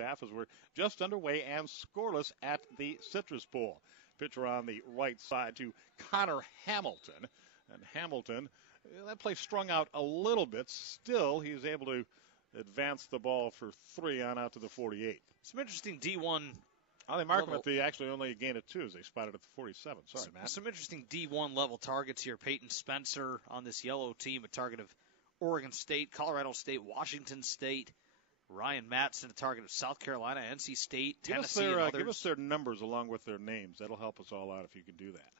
half as we're just underway and scoreless at the Citrus Bowl. Pitcher on the right side to Connor Hamilton. And Hamilton, that play strung out a little bit. Still, he's able to advance the ball for 3 on out to the 48. Some interesting D1. Oh, they mark him at the actually only a gain of 2 as they spotted at the 47. Sorry, Matt. Some interesting D1 level targets here. Peyton Spencer on this yellow team, a target of Oregon State, Colorado State, Washington State. Ryan Matson, a target of South Carolina, NC State, Tennessee, and others. Give us their numbers along with their names. That'll help us all out if you can do that.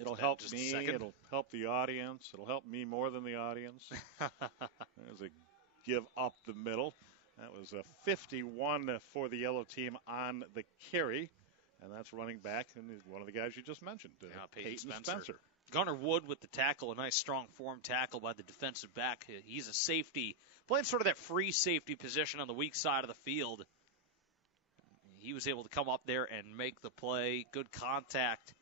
It'll help me. It'll help the audience. It'll help me more than the audience. There's a give up the middle. That was a 51 for the yellow team on the carry. And that's running back, and one of the guys you just mentioned, Peyton Spencer. Gunnar Wood with the tackle, a nice strong form tackle by the defensive back. He's a safety, playing sort of that free safety position on the weak side of the field. He was able to come up there and make the play. Good contact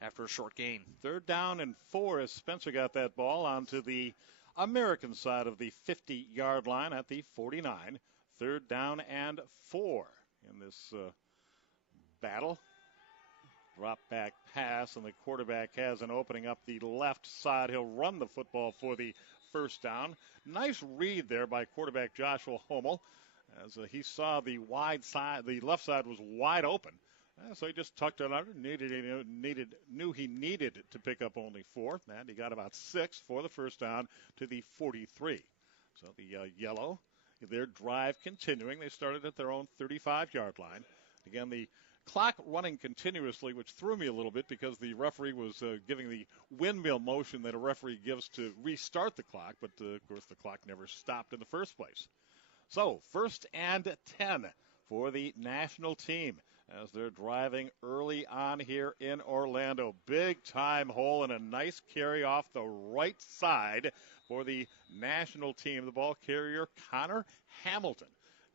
after a short gain. 3rd down and 4 as Spencer got that ball onto the American side of the 50-yard line at the 49. 3rd down and 4 in this battle. Drop back pass, and the quarterback has an opening up the left side. He'll run the football for the first down. Nice read there by quarterback Joshua Hummel, as he saw the wide side, the left side was wide open. So he just tucked it under, knew he needed to pick up only 4, and he got about 6 for the first down to the 43. So the yellow, their drive continuing. They started at their own 35-yard line. Again, the clock running continuously, which threw me a little bit because the referee was giving the windmill motion that a referee gives to restart the clock, but of course the clock never stopped in the first place. So 1st and 10 for the national team as they're driving early on here in Orlando. Big time hole and a nice carry off the right side for the national team. The ball carrier, Connor Hamilton.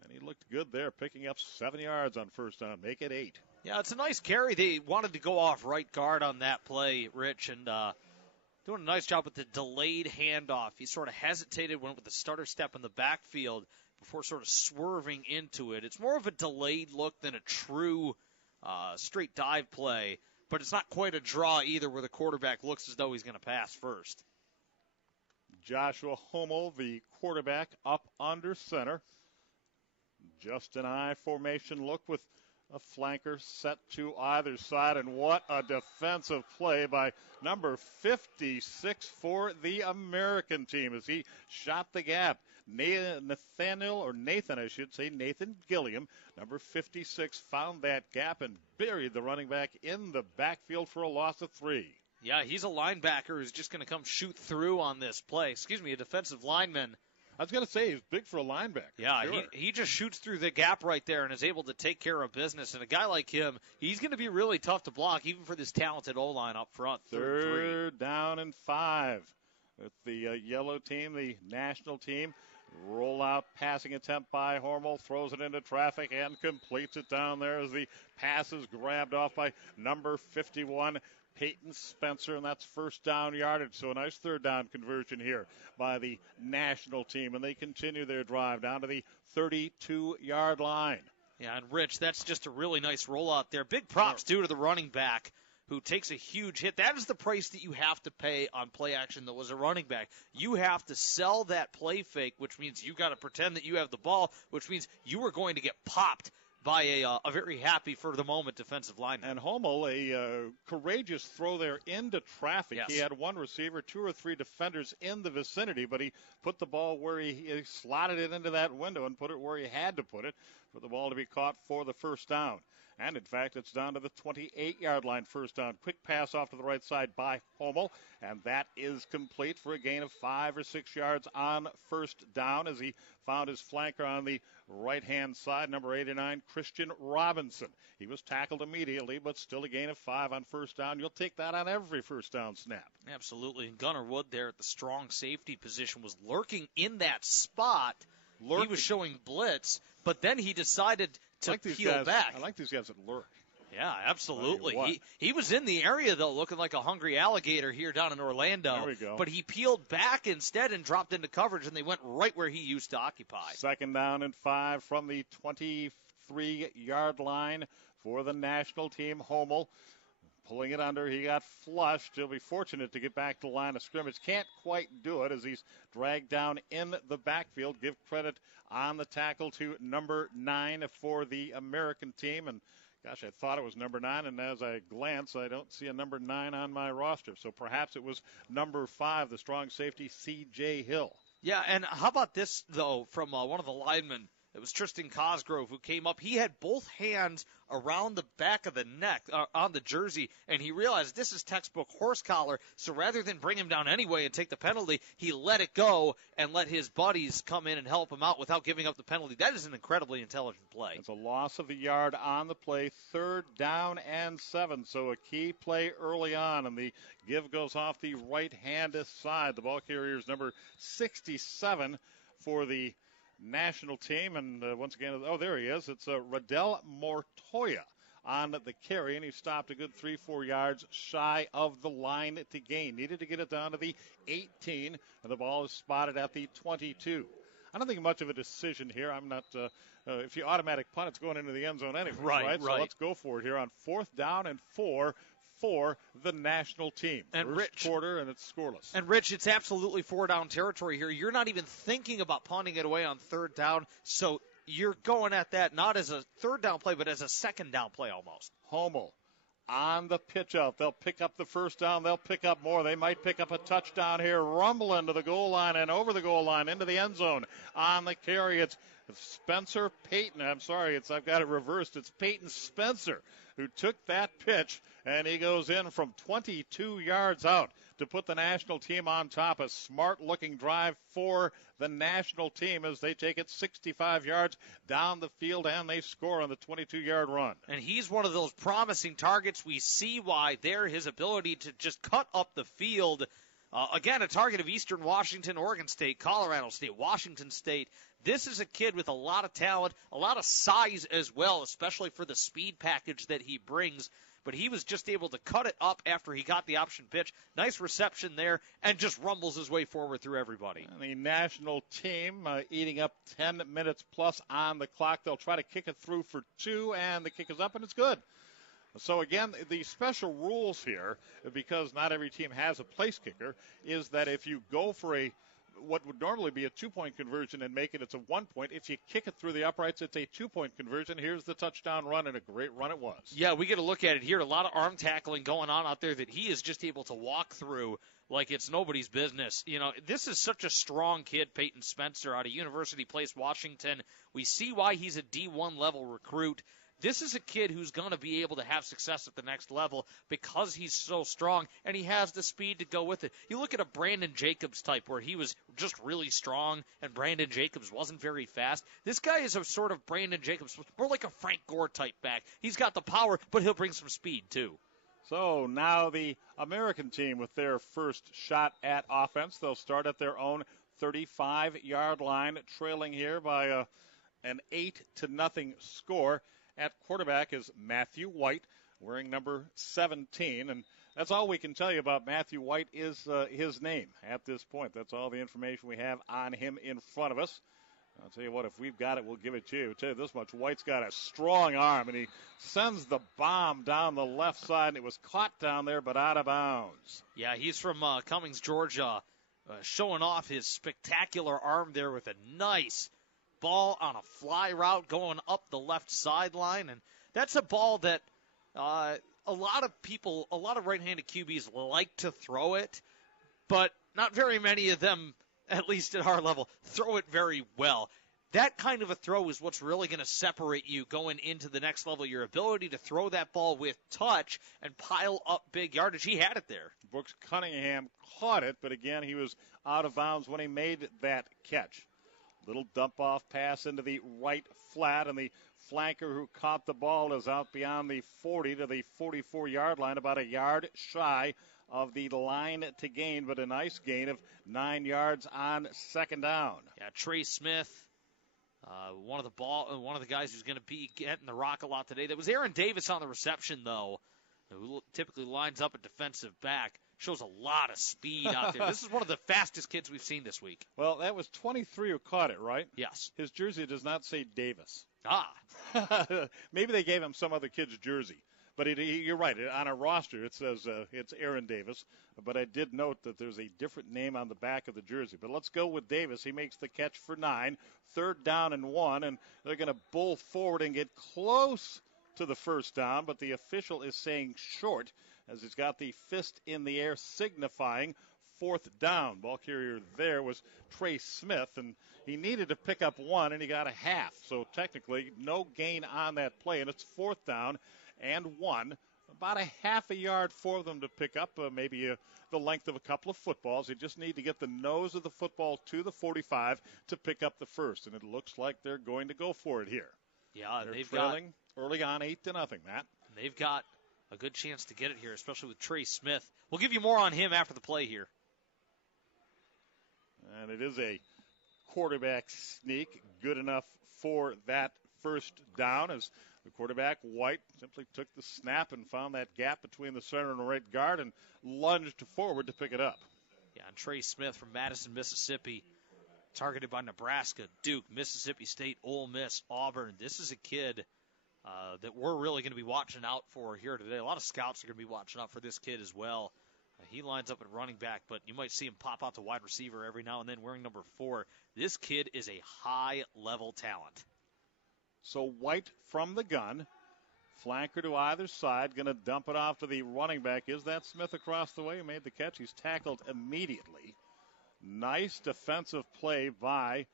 And he looked good there, picking up 7 yards on first down. Make it 8. Yeah, it's a nice carry. They wanted to go off right guard on that play, Rich, and doing a nice job with the delayed handoff. He sort of hesitated, went with the starter step in the backfield before sort of swerving into it. It's more of a delayed look than a true straight dive play, but it's not quite a draw either where the quarterback looks as though he's going to pass first. Joshua Hummel, the quarterback, up under center. Just an I formation look with a flanker set to either side, and what a defensive play by number 56 for the American team as he shot the gap. Nathan Gilliam, number 56, found that gap and buried the running back in the backfield for a loss of 3. Yeah, he's a linebacker who's just going to come shoot through on this play. A defensive lineman. I was going to say, he's big for a linebacker. Yeah, sure. he just shoots through the gap right there and is able to take care of business. And a guy like him, he's going to be really tough to block, even for this talented O-line up front. 3rd down and 5 with the yellow team, the national team. Rollout passing attempt by Hormel, throws it into traffic and completes it down there as the pass is grabbed off by number 51, Peyton Spencer, and that's first down yardage. So a nice 3rd down conversion here by the national team, and they continue their drive down to the 32-yard line. Yeah, and Rich, that's just a really nice rollout there. Big props due to the running back who takes a huge hit. That is the price that you have to pay on play action that was a running back. You have to sell that play fake, which means you got to pretend that you have the ball, which means you are going to get popped by a very happy for the moment defensive lineman. And Hummel, a courageous throw there into traffic. Yes. He had one receiver, 2 or 3 defenders in the vicinity, but he put the ball where he slotted it into that window and put it where he had to put it for the ball to be caught for the first down. And, in fact, it's down to the 28-yard line, first down. Quick pass off to the right side by Hummel, and that is complete for a gain of 5 or 6 yards on first down as he found his flanker on the right-hand side, number 89, Christian Robinson. He was tackled immediately, but still a gain of 5 on first down. You'll take that on every first down snap. Absolutely. And Gunnar Wood there at the strong safety position was lurking in that spot. He was showing blitz, but then he decided to peel back. I like these guys that lurk. Yeah, absolutely. He was in the area, though, looking like a hungry alligator here down in Orlando. There we go. But he peeled back instead and dropped into coverage, and they went right where he used to occupy. 2nd down and 5 from the 23-yard line for the national team. Hummel pulling it under. He got flushed. He'll be fortunate to get back to the line of scrimmage. Can't quite do it as he's dragged down in the backfield. Give credit on the tackle to number 9 for the American team. And gosh, I thought it was number 9, and as I glance, I don't see a number 9 on my roster. So perhaps it was number 5, the strong safety, C.J. Hill. Yeah, and how about this, though, from one of the linemen? It was Tristan Cosgrove who came up. He had both hands around the back of the neck on the jersey, and he realized this is textbook horse collar. So rather than bring him down anyway and take the penalty, he let it go and let his buddies come in and help him out without giving up the penalty. That is an incredibly intelligent play. It's a loss of a yard on the play, 3rd down and 7. So a key play early on, and the give goes off the right-hand side. The ball carrier is number 67 for the national team, and once again, there he is. It's Radel Montoya on the carry, and he stopped a good 3-4 yards shy of the line to gain. Needed to get it down to the 18, and the ball is spotted at the 22. I don't think much of a decision here. I'm not. If you automatic punt, it's going into the end zone anyway. Right. So let's go for it here on 4th down and 4 for the national team. And First Rich, quarter, and it's scoreless. And Rich, it's absolutely 4-down territory here. You're not even thinking about punting it away on 3rd down, so you're going at that not as a 3rd down play, but as a 2nd down play almost. Hummel on the pitch out. They'll pick up the 1st down. They'll pick up more. They might pick up a touchdown here. Rumbling to the goal line and over the goal line into the end zone. On the carry, it's Spencer Payton. I've got it reversed. It's Peyton Spencer who took that pitch, and he goes in from 22 yards out to put the national team on top. A smart-looking drive for the national team as they take it 65 yards down the field, and they score on the 22-yard run. And he's one of those promising targets. We see why there, his ability to just cut up the field. Again, a target of Eastern Washington, Oregon State, Colorado State, Washington State. This is a kid with a lot of talent, a lot of size as well, especially for the speed package that he brings. But he was just able to cut it up after he got the option pitch. Nice reception there, and just rumbles his way forward through everybody. And the national team eating up 10 minutes plus on the clock. They'll try to kick it through for 2, and the kick is up, and it's good. So, again, the special rules here, because not every team has a place kicker, is that if you go for what would normally be a 2-point conversion and make it, it's a 1-point. If you kick it through the uprights, it's a 2-point conversion. Here's the touchdown run, and a great run it was. Yeah, we get a look at it here. A lot of arm tackling going on out there that he is just able to walk through like it's nobody's business. You know, this is such a strong kid, Peyton Spencer, out of University Place, Washington. We see why he's a D1 level recruit. This is a kid who's going to be able to have success at the next level because he's so strong, and he has the speed to go with it. You look at a Brandon Jacobs type where he was just really strong, and Brandon Jacobs wasn't very fast. This guy is a sort of Brandon Jacobs, more like a Frank Gore type back. He's got the power, but he'll bring some speed too. So now the American team with their first shot at offense. They'll start at their own 35-yard line, trailing here by an 8-0 score. At quarterback is Matthew White, wearing number 17. And that's all we can tell you about Matthew White is his name at this point. That's all the information we have on him in front of us. I'll tell you what, if we've got it, we'll give it to you. I'll tell you this much, White's got a strong arm, and he sends the bomb down the left side, and it was caught down there but out of bounds. Yeah, he's from Cummings, Georgia, showing off his spectacular arm there with a nice ball on a fly route going up the left sideline. And that's a ball that a lot of right-handed QBs like to throw it, but not very many of them, at least at our level, throw it very well. That kind of a throw is what's really going to separate you going into the next level, your ability to throw that ball with touch and pile up big yardage. He had it there. Brooks Cunningham caught it, but again, he was out of bounds when he made that catch. Little dump-off pass into the right flat, and the flanker who caught the ball is out beyond the 40 to the 44-yard line, about a yard shy of the line to gain, but a nice gain of 9 yards on 2nd down. Yeah, Trey Smith one of the guys who's going to be getting the rock a lot today. That was Aaron Davis on the reception, though, who typically lines up at defensive back. Shows a lot of speed out there. This is one of the fastest kids we've seen this week. Well, that was 23 who caught it, right? Yes. His jersey does not say Davis. Ah. Maybe they gave him some other kid's jersey. But you're right. On a roster, it says it's Aaron Davis. But I did note that there's a different name on the back of the jersey. But let's go with Davis. He makes the catch for 9. 3rd down and 1. And they're going to bull forward and get close to the first down. But the official is saying short, as he's got the fist in the air signifying 4th down. Ball carrier there was Trey Smith, and he needed to pick up 1, and he got a half. So technically, no gain on that play, and it's 4th down and 1. About a half a yard for them to pick up, maybe the length of a couple of footballs. They just need to get the nose of the football to the 45 to pick up the first, and it looks like they're going to go for it here. Yeah, they're trailing early on 8-0, Matt. They've got a good chance to get it here, especially with Trey Smith. We'll give you more on him after the play here. And it is a quarterback sneak, good enough for that first down, as the quarterback, White, simply took the snap and found that gap between the center and the right guard and lunged forward to pick it up. Yeah, and Trey Smith from Madison, Mississippi, targeted by Nebraska, Duke, Mississippi State, Ole Miss, Auburn. This is a kid that we're really going to be watching out for here today. A lot of scouts are going to be watching out for this kid as well. He lines up at running back, but you might see him pop out to wide receiver every now and then wearing number 4. This kid is a high-level talent. So White from the gun, flanker to either side, going to dump it off to the running back. Is that Smith across the way who made the catch? He's tackled immediately. Nice defensive play by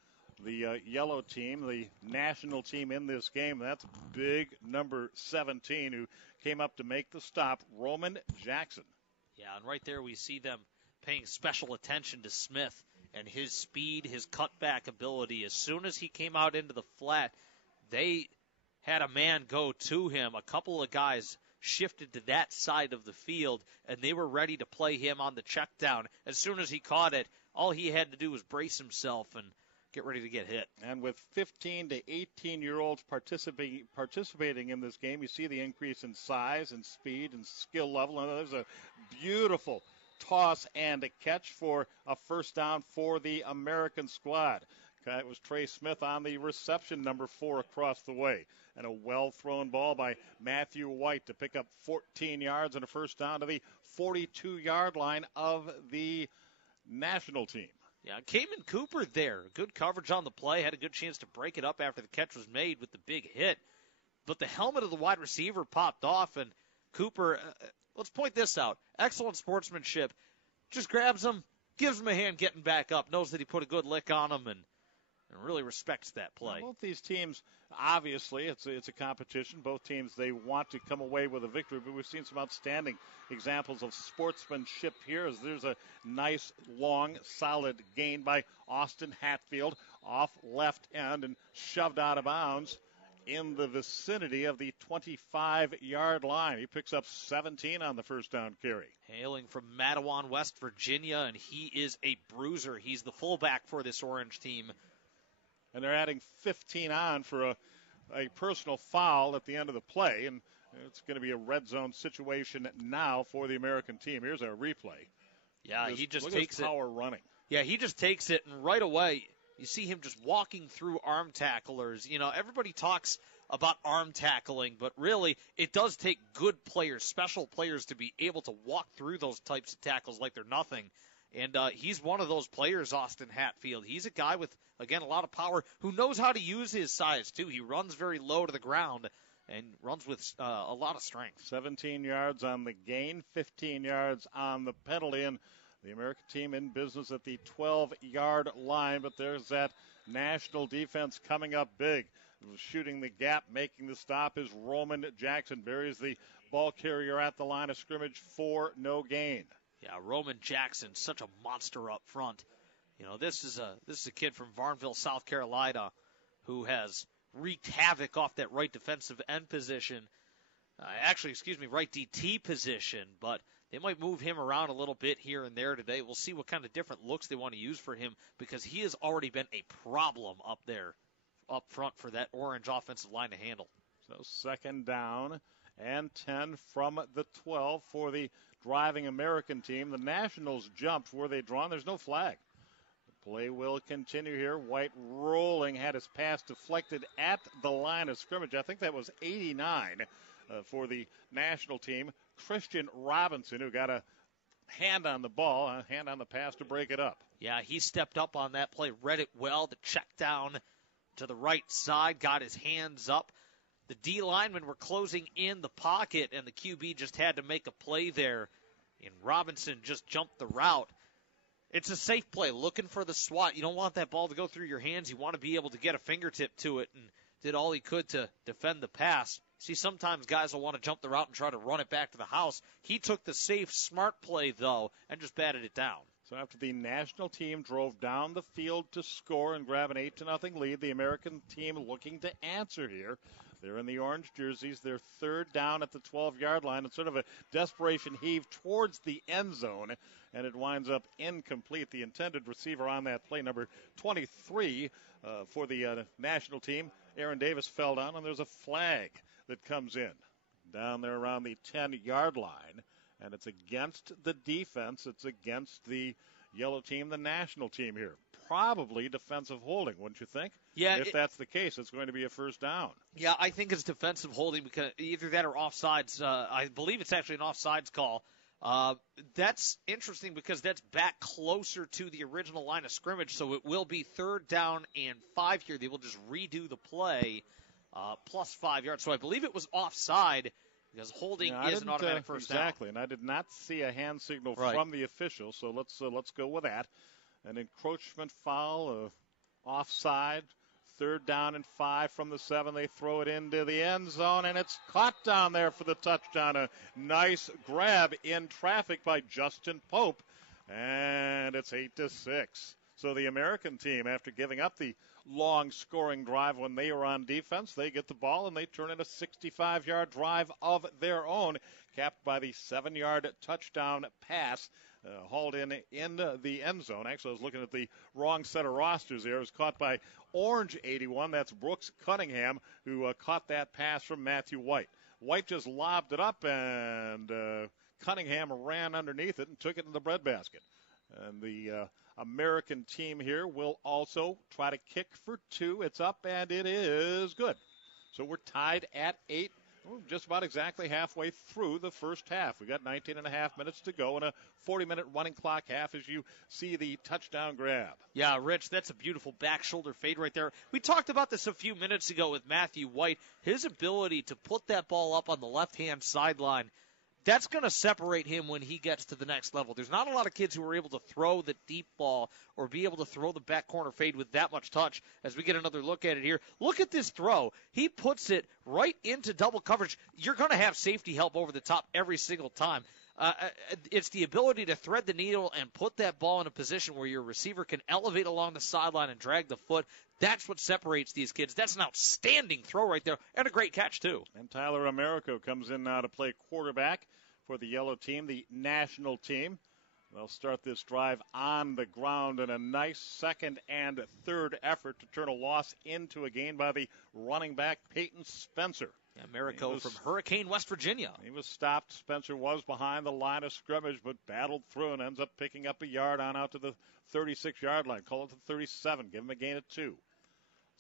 the yellow team, the national team in this game. That's big number 17 who came up to make the stop, Roman Jackson. Yeah, and right there we see them paying special attention to Smith and his speed, his cutback ability. As soon as he came out into the flat, they had a man go to him. A couple of guys shifted to that side of the field, and they were ready to play him on the check down. As soon as he caught it, all he had to do was brace himself and get ready to get hit. And with 15 to 18-year-olds participating in this game, you see the increase in size and speed and skill level. And there's a beautiful toss and a catch for a first down for the American squad. It was Trey Smith on the reception, number 4 across the way. And a well-thrown ball by Matthew White to pick up 14 yards and a first down to the 42-yard line of the national team. Yeah, Kamen Cooper there. Good coverage on the play. Had a good chance to break it up after the catch was made with the big hit. But the helmet of the wide receiver popped off, and Cooper, let's point this out. Excellent sportsmanship. Just grabs him, gives him a hand getting back up, knows that he put a good lick on him, and really respects that play. Well, both these teams, obviously, it's a competition. Both teams, they want to come away with a victory, but we've seen some outstanding examples of sportsmanship here as there's a nice, long, solid gain by Austin Hatfield off left end and shoved out of bounds in the vicinity of the 25-yard line. He picks up 17 on the first down carry. Hailing from Mattawan, West Virginia, and he is a bruiser. He's the fullback for this Orange team. And they're adding 15 on for a personal foul at the end of the play. And it's going to be a red zone situation now for the American team. Here's a replay. Yeah, he just takes it. Power running. Yeah, he just takes it, and right away you see him just walking through arm tacklers. You know, everybody talks about arm tackling, but really it does take good players, special players, to be able to walk through those types of tackles like they're nothing. And he's one of those players, Austin Hatfield. He's a guy with, again, a lot of power who knows how to use his size, too. He runs very low to the ground and runs with a lot of strength. 17 yards on the gain, 15 yards on the penalty, and the American team in business at the 12-yard line. But there's that national defense coming up big. Shooting the gap, making the stop is Roman Jackson. Buries the ball carrier at the line of scrimmage for no gain. Yeah, Roman Jackson, such a monster up front. You know, this is a kid from Varnville, South Carolina, who has wreaked havoc off that right defensive end position. Right DT position, but they might move him around a little bit here and there today. We'll see what kind of different looks they want to use for him because he has already been a problem up there up front for that Orange offensive line to handle. So second down and 10 from the 12 for the driving American team. The Nationals jumped. Were they drawn? There's no flag. The play will continue here. White rolling, had his pass deflected at the line of scrimmage. I think that was 89 for the national team. Christian Robinson, who got a hand on the ball, a hand on the pass to break it up. Yeah, he stepped up on that play, read it well, the check down to the right side, got his hands up. The D linemen were closing in the pocket, and the QB just had to make a play there, and Robinson just jumped the route. It's a safe play, looking for the swat. You don't want that ball to go through your hands. You want to be able to get a fingertip to it, and did all he could to defend the pass. See, sometimes guys will want to jump the route and try to run it back to the house. He took the safe, smart play, though, and just batted it down. So after the national team drove down the field to score and grab an 8-0 lead, the American team looking to answer here. They're in the orange jerseys. They're third down at the 12-yard line. It's sort of a desperation heave towards the end zone, and it winds up incomplete. The intended receiver on that play, number 23 for the national team, Aaron Davis, fell down, and there's a flag that comes in down there around the 10-yard line, and it's against the defense. It's against the yellow team, the national team here. Probably defensive holding, wouldn't you think? Yeah. If that's the case, it's going to be a first down. Yeah, I think it's defensive holding because either that or offsides. I believe it's actually an offsides call. That's interesting because that's back closer to the original line of scrimmage, so it will be third down and 5 here. They will just redo the play plus 5 yards. So I believe it was offside because holding is an automatic first down. Exactly, and I did not see a hand signal from the official, so let's go with that. An encroachment foul, offside, third down and 5 from the 7. They throw it into the end zone, and it's caught down there for the touchdown. A nice grab in traffic by Justin Pope, and it's 8-6. So the American team, after giving up the long scoring drive when they were on defense, they get the ball and they turn in a 65-yard drive of their own, capped by the 7-yard touchdown pass. Hauled in the end zone. Actually, I was looking at the wrong set of rosters there. It was caught by Orange 81. That's Brooks Cunningham, who caught that pass from Matthew White. White just lobbed it up, and Cunningham ran underneath it and took it in the breadbasket. And the American team here will also try to kick for 2. It's up, and it is good. So we're tied at 8. We're just about exactly halfway through the first half. We've got 19 and a half minutes to go and a 40-minute running clock half as you see the touchdown grab. Yeah, Rich, that's a beautiful back shoulder fade right there. We talked about this a few minutes ago with Matthew White. His ability to put that ball up on the left-hand sideline, that's going to separate him when he gets to the next level. There's not a lot of kids who are able to throw the deep ball or be able to throw the back corner fade with that much touch. As we get another look at it here, look at this throw. He puts it right into double coverage. You're going to have safety help over the top every single time. It's the ability to thread the needle and put that ball in a position where your receiver can elevate along the sideline and drag the foot. That's what separates these kids. That's an outstanding throw right there, and a great catch, too. And Tyler Americo comes in now to play quarterback for the yellow team, the national team. They'll start this drive on the ground in a nice second and third effort to turn a loss into a gain by the running back, Peyton Spencer. Yeah, Americo from Hurricane, West Virginia. He was stopped. Spencer was behind the line of scrimmage, but battled through and ends up picking up a yard on out to the 36-yard line. Call it the 37. Give him a gain of 2.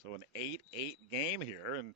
So an 8-8 game here, and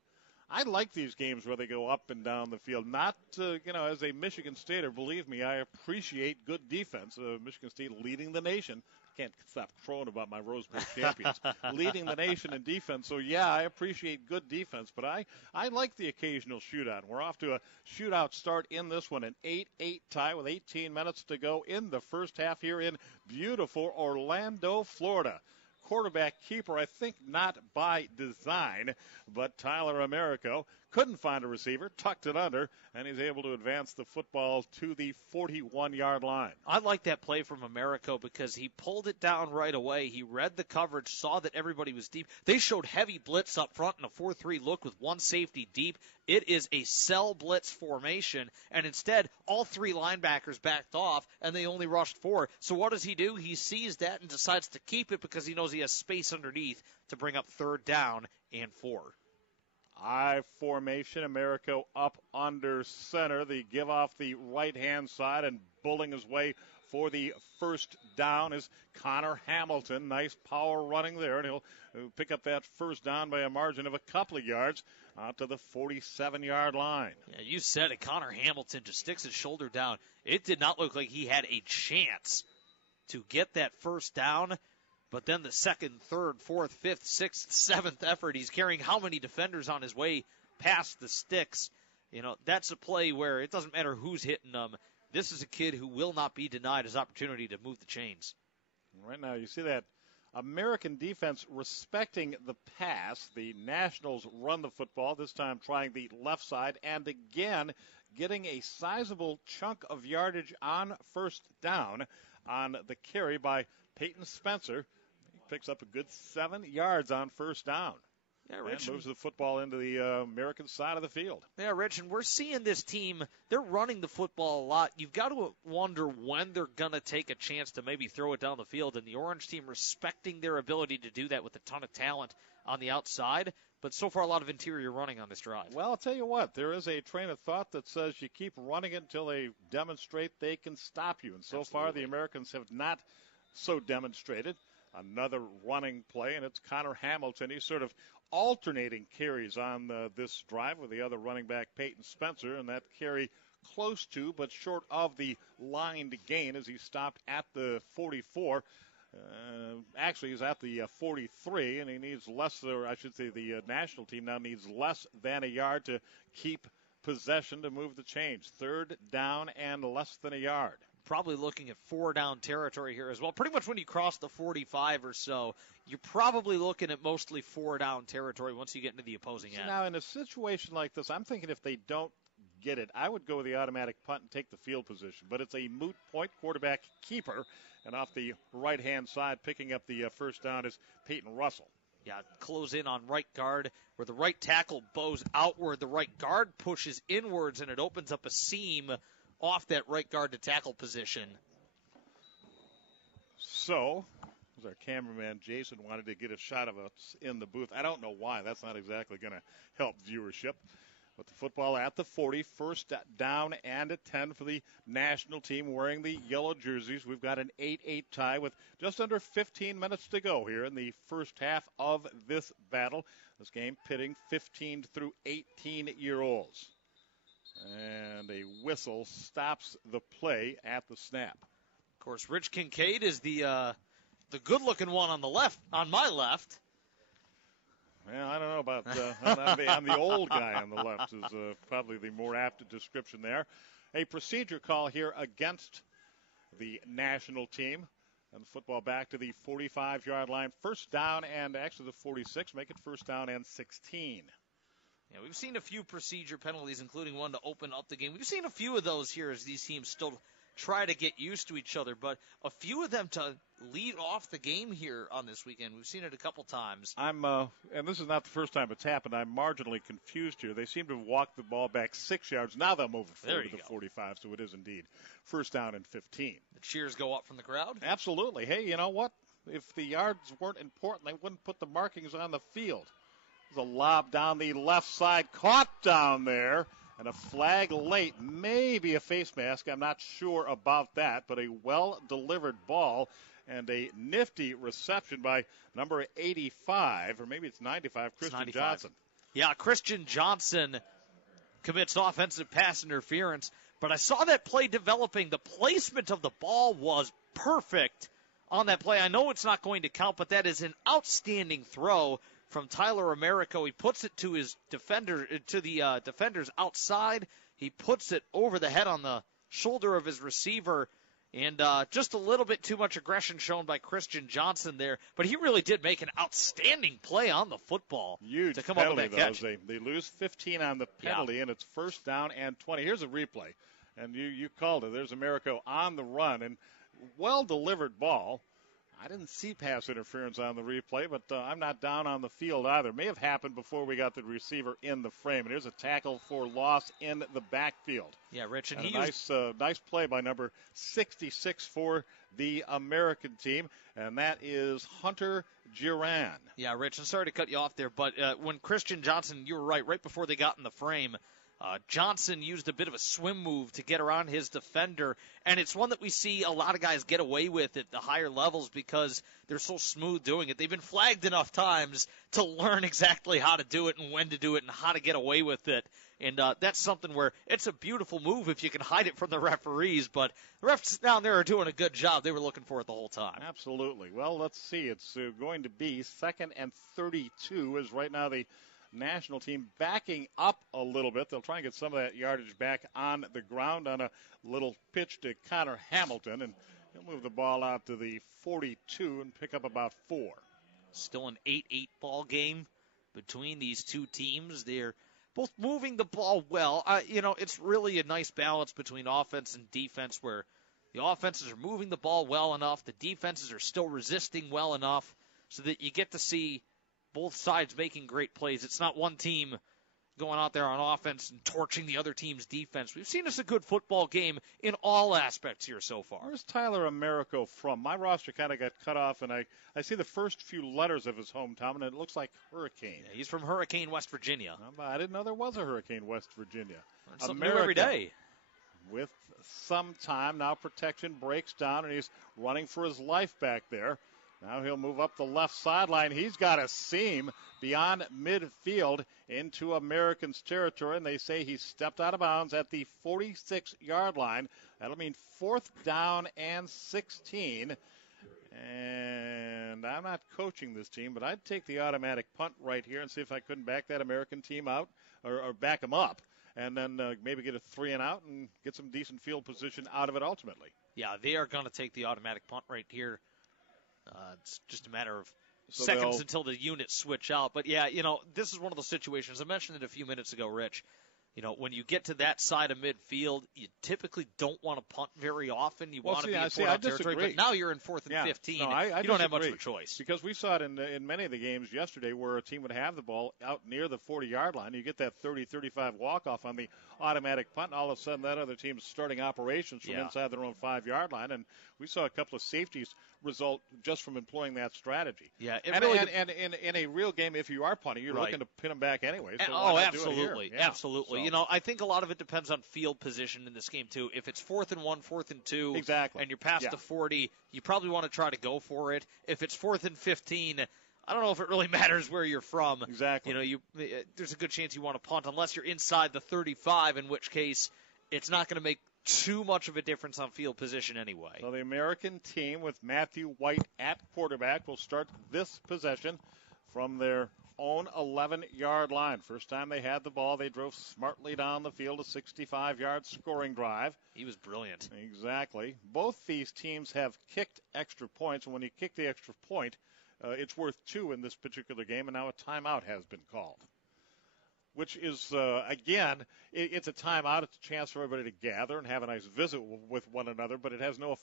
I like these games where they go up and down the field. Not, as a Michigan Stater, believe me, I appreciate good defense. Michigan State leading the nation. Can't stop crowing about my Rose Bowl champions. Leading the nation in defense. So, yeah, I appreciate good defense, but I like the occasional shootout. We're off to a shootout start in this one, an 8-8 tie with 18 minutes to go in the first half here in beautiful Orlando, Florida. Quarterback keeper, I think not by design, but Tyler Americo couldn't find a receiver, tucked it under, and he's able to advance the football to the 41-yard line. I like that play from Americo because he pulled it down right away. He read the coverage, saw that everybody was deep. They showed heavy blitz up front in a 4-3 look with one safety deep, It is a cell blitz formation, and instead all three linebackers backed off, and they only rushed 4. So what does he do? He sees that and decides to keep it because he knows he has space underneath to bring up 3rd down and 4. I formation, America up under center. They give off the right-hand side and bulling his way for the first down is Connor Hamilton. Nice power running there, and he'll pick up that first down by a margin of a couple of yards out to the 47-yard line. Yeah, you said it. Connor Hamilton just sticks his shoulder down. It did not look like he had a chance to get that first down. But then the 2nd, 3rd, 4th, 5th, 6th, 7th effort, he's carrying how many defenders on his way past the sticks? That's a play where it doesn't matter who's hitting them. This is a kid who will not be denied his opportunity to move the chains. Right now, you see that American defense respecting the pass. The Nationals run the football, this time trying the left side, and again getting a sizable chunk of yardage on first down on the carry by Peyton Spencer. He picks up a good 7 yards on first down. Yeah, Rich, and moves the football into the American side of the field. Yeah, Rich, and we're seeing this team, they're running the football a lot. You've got to wonder when they're going to take a chance to maybe throw it down the field, and the Orange team respecting their ability to do that with a ton of talent on the outside, but so far a lot of interior running on this drive. Well, I'll tell you what, there is a train of thought that says you keep running it until they demonstrate they can stop you, and so far the Americans have not so demonstrated. Another running play, and it's Connor Hamilton. He's sort of alternating carries on this drive with the other running back, Peyton Spencer, and that carry close to but short of the lined gain as he stopped at the 44. Actually, he's at the 43, and he needs less, or I should say the national team now needs less than a yard to keep possession to move the chains. 3rd down and less than a yard. Probably looking at 4-down territory here as well. Pretty much when you cross the 45 or so, you're probably looking at mostly 4-down territory once you get into the opposing end. Now, in a situation like this, I'm thinking if they don't get it, I would go with the automatic punt and take the field position. But it's a moot point, quarterback keeper. And off the right-hand side, picking up the first down is Peyton Russell. Yeah, close in on right guard where the right tackle bows outward. The right guard pushes inwards, and it opens up a seam off that right guard to tackle position. So, as our cameraman Jason wanted to get a shot of us in the booth. I don't know why. That's not exactly going to help viewership. But the football at the 40, first down and a 10 for the national team wearing the yellow jerseys. We've got an 8-8 tie with just under 15 minutes to go here in the first half of this battle. This game pitting 15 through 18-year-olds. And a whistle stops the play at the snap. Of course, Rich Kincaid is the good-looking one on the left, on my left. Well, I don't know about I'm the old guy on the left is probably the more apt description there. A procedure call here against the national team. And the football back to the 45-yard line. First down and actually the 46. Make it first down and 16. Yeah, we've seen a few procedure penalties, including one to open up the game. We've seen a few of those here as these teams still try to get used to each other, but a few of them to lead off the game here on this weekend. We've seen it a couple times. And this is not the first time it's happened. I'm marginally confused here. They seem to have walked the ball back 6 yards. Now they'll move it forward to the 45, so it is indeed first down and 15. The cheers go up from the crowd? Absolutely. Hey, you know what? If the yards weren't important, they wouldn't put the markings on the field. There's a lob down the left side, caught down there, and a flag late, maybe a face mask. I'm not sure about that, but a well-delivered ball and a nifty reception by number 85, or maybe it's 95, Christian Johnson. Yeah, Christian Johnson commits offensive pass interference, but I saw that play developing. The placement of the ball was perfect on that play. I know it's not going to count, but that is an outstanding throw from Tyler Americo. He puts it to his defender, to the defenders outside. He puts it over the head on the shoulder of his receiver, and just a little bit too much aggression shown by Christian Johnson there. But he really did make an outstanding play on the football. Huge to come penalty, up with that catch. They lose 15 on the penalty, and it's first down and 20. Here's a replay, and you called it. There's Americo on the run, and well-delivered ball. I didn't see pass interference on the replay, but I'm not down on the field either. May have happened before we got the receiver in the frame. And here's a tackle for loss in the backfield. Yeah, Rich, and nice play by number 66 for the American team, and that is Hunter Giran. Yeah, Rich, I'm sorry to cut you off there, but when Christian Johnson, you were right before they got in the frame, Johnson used a bit of a swim move to get around his defender, and it's one that we see a lot of guys get away with at the higher levels because they're so smooth doing it. They've been flagged enough times to learn exactly how to do it and when to do it and how to get away with it. And that's something where it's a beautiful move if you can hide it from the referees, but the refs down there are doing a good job. They were looking for it the whole time. Absolutely. Well, let's see. It's going to be 2nd and 32 as right now the national team backing up a little bit. They'll try and get some of that yardage back on the ground on a little pitch to Connor Hamilton, and he'll move the ball out to the 42 and pick up about 4. Still an 8-8 ball game between these two teams. They're both moving the ball well. It's really a nice balance between offense and defense where the offenses are moving the ball well enough, the defenses are still resisting well enough so that you get to see both sides making great plays. It's not one team going out there on offense and torching the other team's defense. We've seen us a good football game in all aspects here so far. Where's Tyler Americo from? My roster kind of got cut off, and I see the first few letters of his hometown, and it looks like Hurricane. Yeah, he's from Hurricane, West Virginia. I didn't know there was a Hurricane, West Virginia. Learn something new every day. With some time, now protection breaks down, and he's running for his life back there. Now he'll move up the left sideline. He's got a seam beyond midfield into Americans' territory, and they say he stepped out of bounds at the 46-yard line. That'll mean 4th down and 16. And I'm not coaching this team, but I'd take the automatic punt right here and see if I couldn't back that American team out or back them up, and then maybe get a 3 and out and get some decent field position out of it ultimately. Yeah, they are going to take the automatic punt right here. It's just a matter of seconds until the units switch out. But, yeah, this is one of those situations. I mentioned it a few minutes ago, Rich. When you get to that side of midfield, you typically don't want to punt very often. You want to be in fourth territory. But now you're in 4th and 15. No, you don't have much of a choice. Because we saw it in many of the games yesterday where a team would have the ball out near the 40-yard line. You get that 30-35 walk-off on the automatic punt, and all of a sudden that other team's starting operations from inside their own 5-yard line. And we saw a couple of safeties result just from employing that strategy. Yeah, and in a real game, if you are punting, you're looking to pin them back anyway. So absolutely. Absolutely. So. I think a lot of it depends on field position in this game, too. If it's 4th and 1, 4th and 2, exactly, and you're past the 40, you probably want to try to go for it. If it's 4th and 15, I don't know if it really matters where you're from. Exactly. There's a good chance you want to punt unless you're inside the 35, in which case it's not going to make too much of a difference on field position anyway. So the American team with Matthew White at quarterback will start this possession from their own 11-yard line. First time they had the ball, they drove smartly down the field, a 65-yard scoring drive. He was brilliant. Exactly. Both these teams have kicked extra points, and when you kick the extra point, it's worth 2 in this particular game, and now a timeout has been called. Which is, again, it's a timeout. It's a chance for everybody to gather and have a nice visit with one another, but it has no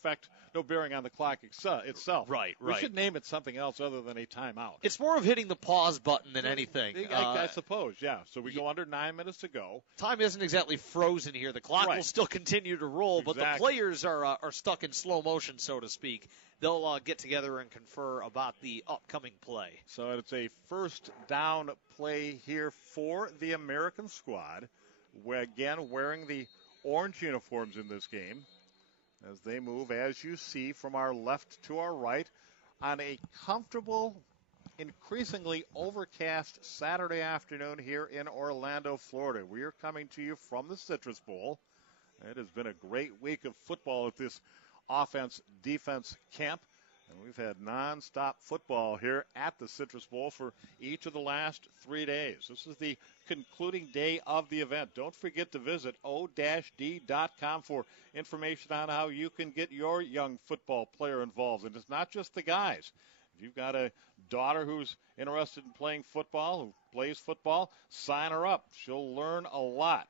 bearing on the clock itself. Right. We should name it something else other than a timeout. It's more of hitting the pause button than anything. I suppose, yeah. So we go under 9 minutes to go. Time isn't exactly frozen here. The clock will still continue to roll, but the players are stuck in slow motion, so to speak. They'll get together and confer about the upcoming play. So it's a first down play here for the American squad. Again, wearing the orange uniforms in this game as they move, as you see, from our left to our right on a comfortable, increasingly overcast Saturday afternoon here in Orlando, Florida. We are coming to you from the Citrus Bowl. It has been a great week of football at this offense-defense camp, and we've had nonstop football here at the Citrus Bowl for each of the last 3 days. This is the concluding day of the event. Don't forget to visit o-d.com for information on how you can get your young football player involved. And it's not just the guys. If you've got a daughter who's interested in playing football, who plays football, sign her up. She'll learn a lot.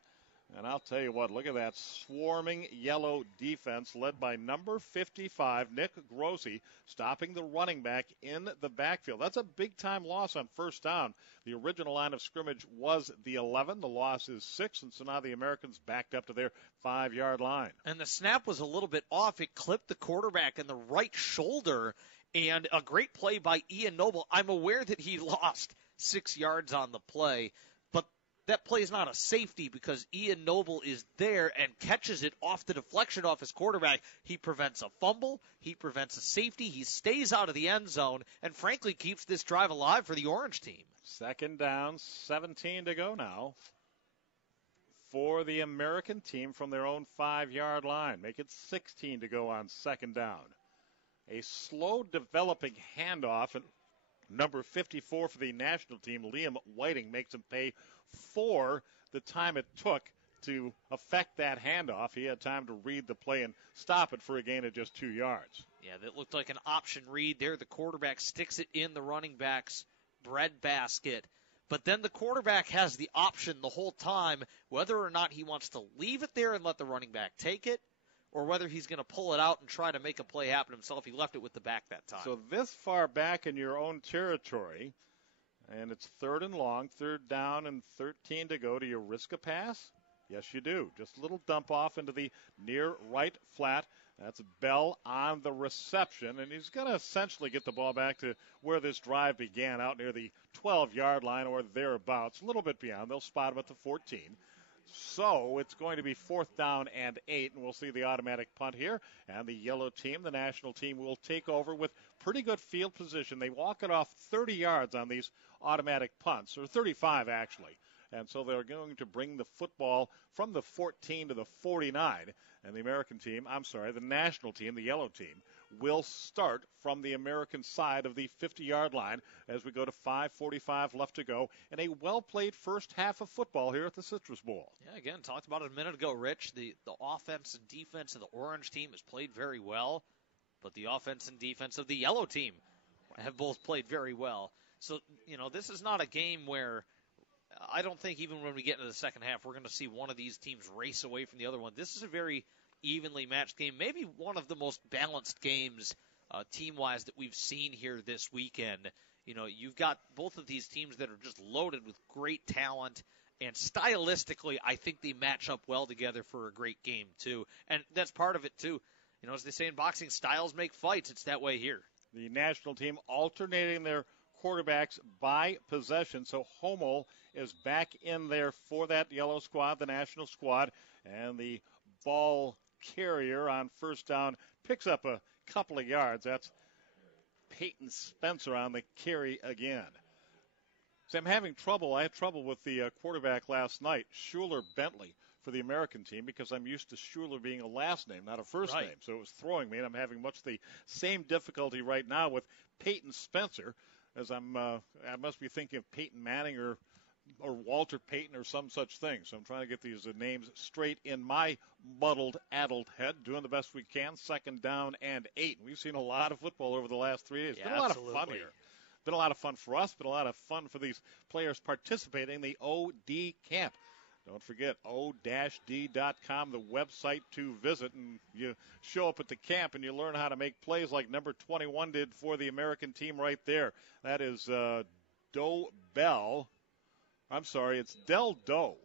And I'll tell you what, look at that swarming yellow defense led by number 55, Nick Grossi, stopping the running back in the backfield. That's a big-time loss on first down. The original line of scrimmage was the 11. The loss is 6, and so now the Americans backed up to their 5-yard line. And the snap was a little bit off. It clipped the quarterback in the right shoulder, and a great play by Ian Noble. I'm aware that he lost 6 yards on the play, but that play is not a safety because Ian Noble is there and catches it off the deflection off his quarterback. He prevents a fumble. He prevents a safety. He stays out of the end zone and, frankly, keeps this drive alive for the Orange team. 2nd down, 17 to go now for the American team from their own 5-yard line. Make it 16 to go on 2nd down. A slow developing handoff, and number 54 for the national team, Liam Whiting, makes him pay for the time it took to affect that handoff. He had time to read the play and stop it for a gain of just 2 yards. Yeah, that looked like an option read there. The quarterback sticks it in the running back's breadbasket. But then the quarterback has the option the whole time whether or not he wants to leave it there and let the running back take it, or whether he's going to pull it out and try to make a play happen himself. He left it with the back that time. So this far back in your own territory, and it's 3rd and long, 3rd down and 13 to go. Do you risk a pass? Yes, you do. Just a little dump off into the near right flat. That's Bell on the reception, and he's going to essentially get the ball back to where this drive began, out near the 12-yard line or thereabouts, a little bit beyond. They'll spot him at the 14. So it's going to be 4th down and 8, and we'll see the automatic punt here. And the yellow team, the national team, will take over with pretty good field position. They walk it off 30 yards on these automatic punts, or 35 actually. And so they're going to bring the football from the 14 to the 49. And the the national team, the yellow team, will start from the American side of the 50-yard line as we go to 5:45 left to go in a well-played first half of football here at the Citrus Bowl. Yeah, again, talked about it a minute ago, Rich. The offense and defense of the Orange team has played very well, but the offense and defense of the yellow team have both played very well. So, this is not a game where I don't think even when we get into the second half we're going to see one of these teams race away from the other one. This is a very evenly matched game, maybe one of the most balanced games team-wise that we've seen here this weekend. You've got both of these teams that are just loaded with great talent, and stylistically I think they match up well together for a great game too. And that's part of it too. As they say in boxing, styles make fights. It's that way here. The national team alternating their quarterbacks by possession. So Homo is back in there for that yellow squad, the national squad, and the ball carrier on first down picks up a couple of yards. That's Peyton Spencer on the carry again. So I'm having trouble. I had trouble with the quarterback last night, Schuler Bentley, for the American team, because I'm used to Schuler being a last name, not a first name. So it was throwing me, and I'm having much the same difficulty right now with Peyton Spencer, as I must be thinking of Peyton Manning or Walter Payton or some such thing. So I'm trying to get these names straight in my muddled, addled head, doing the best we can. 2nd down and 8. We've seen a lot of football over the last 3 days. Yeah, been a lot absolutely. of fun here. Been a lot of fun for us, been a lot of fun for these players participating in the OD camp. Don't forget, o-d.com, the website to visit, and you show up at the camp and you learn how to make plays like number 21 did for the American team right there. That is Doe Bell. I'm sorry, it's Del Doe.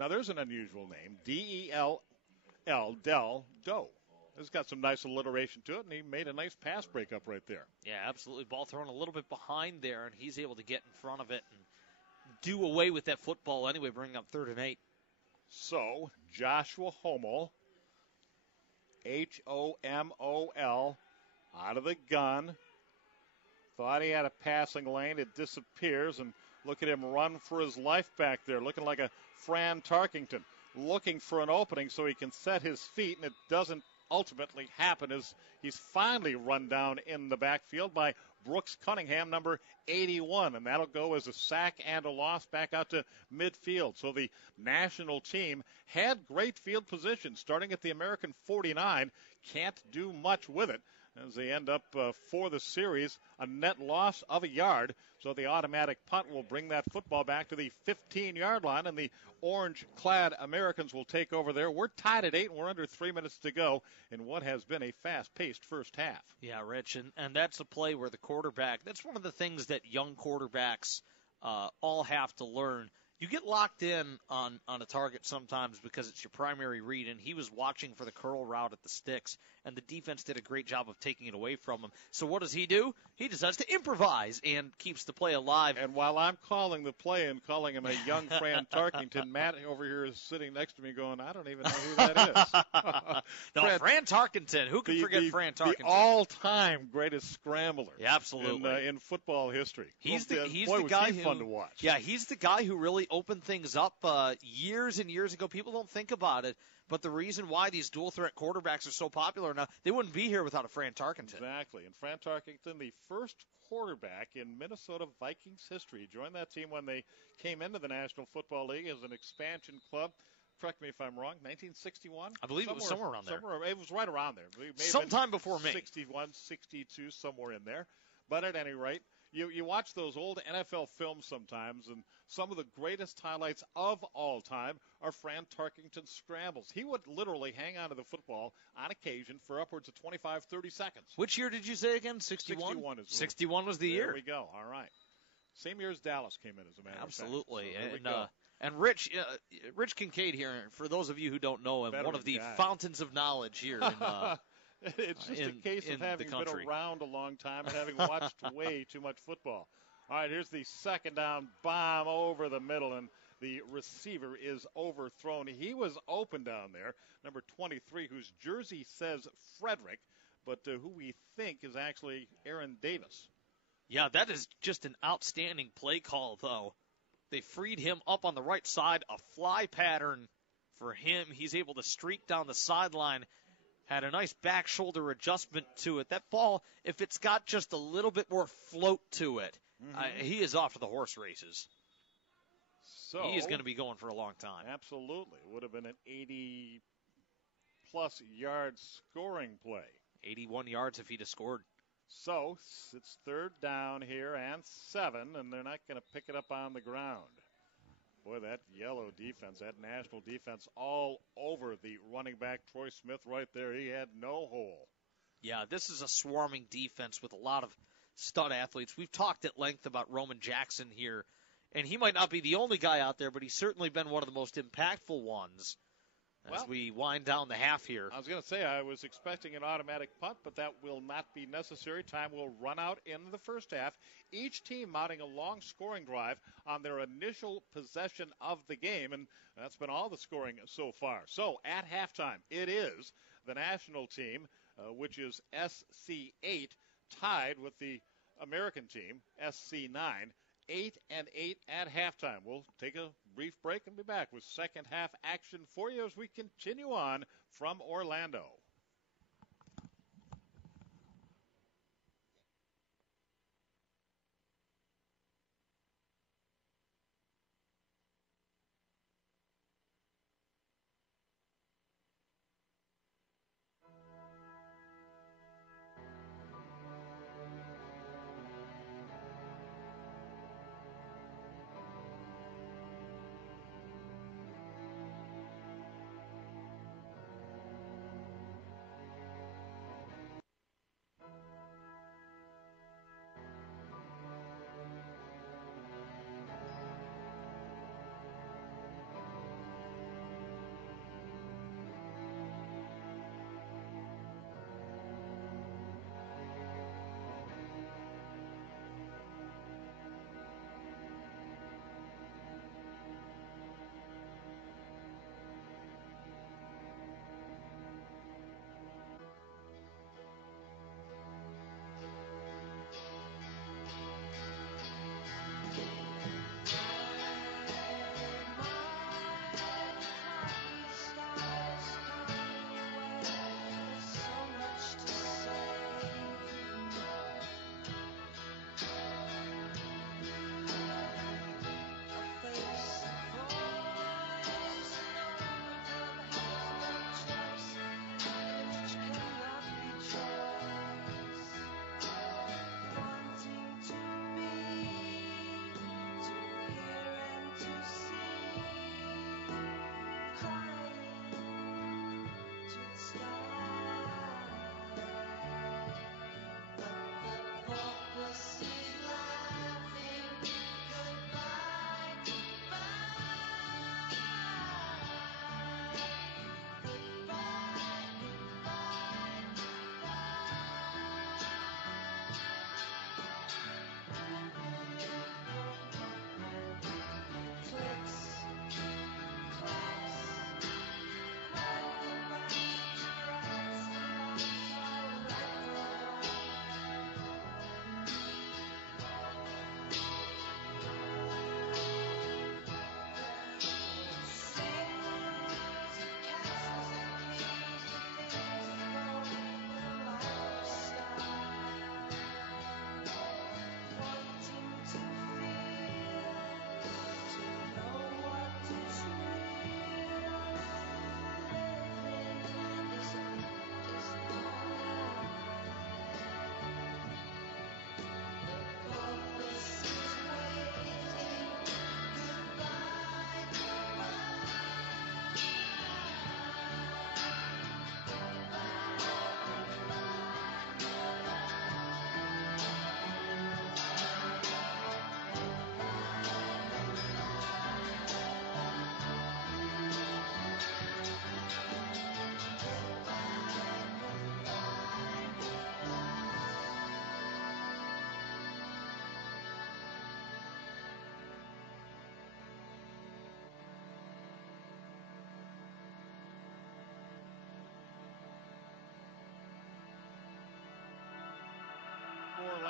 Now, there's an unusual name, D-E-L-L, Del Doe. It's got some nice alliteration to it, and he made a nice pass breakup right there. Yeah, absolutely. Ball thrown a little bit behind there, and he's able to get in front of it and do away with that football anyway, bringing up 3rd and 8. So, Joshua Homol, H-O-M-O-L, out of the gun. Thought he had a passing lane. It disappears, and look at him run for his life back there, looking like a Fran Tarkington, looking for an opening so he can set his feet, and it doesn't ultimately happen as he's finally run down in the backfield by Brooks Cunningham, number 81, and that'll go as a sack and a loss back out to midfield. So the national team had great field position starting at the American 49, can't do much with it as they end up for the series a net loss of a yard. So the automatic punt will bring that football back to the 15-yard line, and the orange-clad Americans will take over there. We're tied at 8, and we're under 3 minutes to go in what has been a fast-paced first half. Yeah, Rich, and that's a play where the quarterback, that's one of the things that young quarterbacks all have to learn. You get locked in on a target sometimes because it's your primary read, and he was watching for the curl route at the sticks, and the defense did a great job of taking it away from him. So what does he do? He decides to improvise and keeps the play alive. And while I'm calling the play and calling him a young Fran Tarkington, Matt over here is sitting next to me going, I don't even know who that is. No, Fran Tarkington. Who can forget Fran Tarkington? The all-time greatest scrambler. Yeah, absolutely. In football history. He's the was guy he fun to watch. Yeah, he's the guy who really opened things up years and years ago. People don't think about it, but the reason why these dual-threat quarterbacks are so popular now, they wouldn't be here without a Fran Tarkington. Exactly. And Fran Tarkington, the first quarterback in Minnesota Vikings history, joined that team when they came into the National Football League as an expansion club. Correct me if I'm wrong, 1961? I believe it was somewhere around there. It was right around there. Sometime before me. 61, 62, somewhere in there. But at any rate, you watch those old NFL films sometimes, and some of the greatest highlights of all time are Fran Tarkington's scrambles. He would literally hang on to the football on occasion for upwards of 25, 30 seconds. Which year did you say again? 61? 61 was the year. There we go. All right. Same year as Dallas came in, as a matter of fact. Absolutely. So and Rich Kincaid here, for those of you who don't know him, one of the fountains of knowledge here in it's just a case of having been around a long time and having watched way too much football. All right, here's the second down bomb over the middle, and the receiver is overthrown. He was open down there, number 23, whose jersey says Frederick, but who we think is actually Aaron Davis. Yeah, that is just an outstanding play call, though. They freed him up on the right side, a fly pattern for him. He's able to streak down the sideline. Had a nice back shoulder adjustment to it. That ball, if it's got just a little bit more float to it, he is off to the horse races. So he is going to be going for a long time. Absolutely. Would have been an 80-plus yard scoring play. 81 yards if he'd have scored. So it's third down here and 7, and they're not going to pick it up on the ground. Boy, that yellow defense, that national defense all over the running back, Troy Smith, right there. He had no hole. Yeah, this is a swarming defense with a lot of stud athletes. We've talked at length about Roman Jackson here, and he might not be the only guy out there, but he's certainly been one of the most impactful ones as we wind down the half here. I was going to say I was expecting an automatic punt, but that will not be necessary. Time will run out in the first half. Each team mounting a long scoring drive on their initial possession of the game, and that's been all the scoring so far. So at halftime, it is the national team, which is SC8, tied with the American team, SC9, 8-8 at halftime. We'll take a brief break and be back with second half action for you as we continue on from Orlando.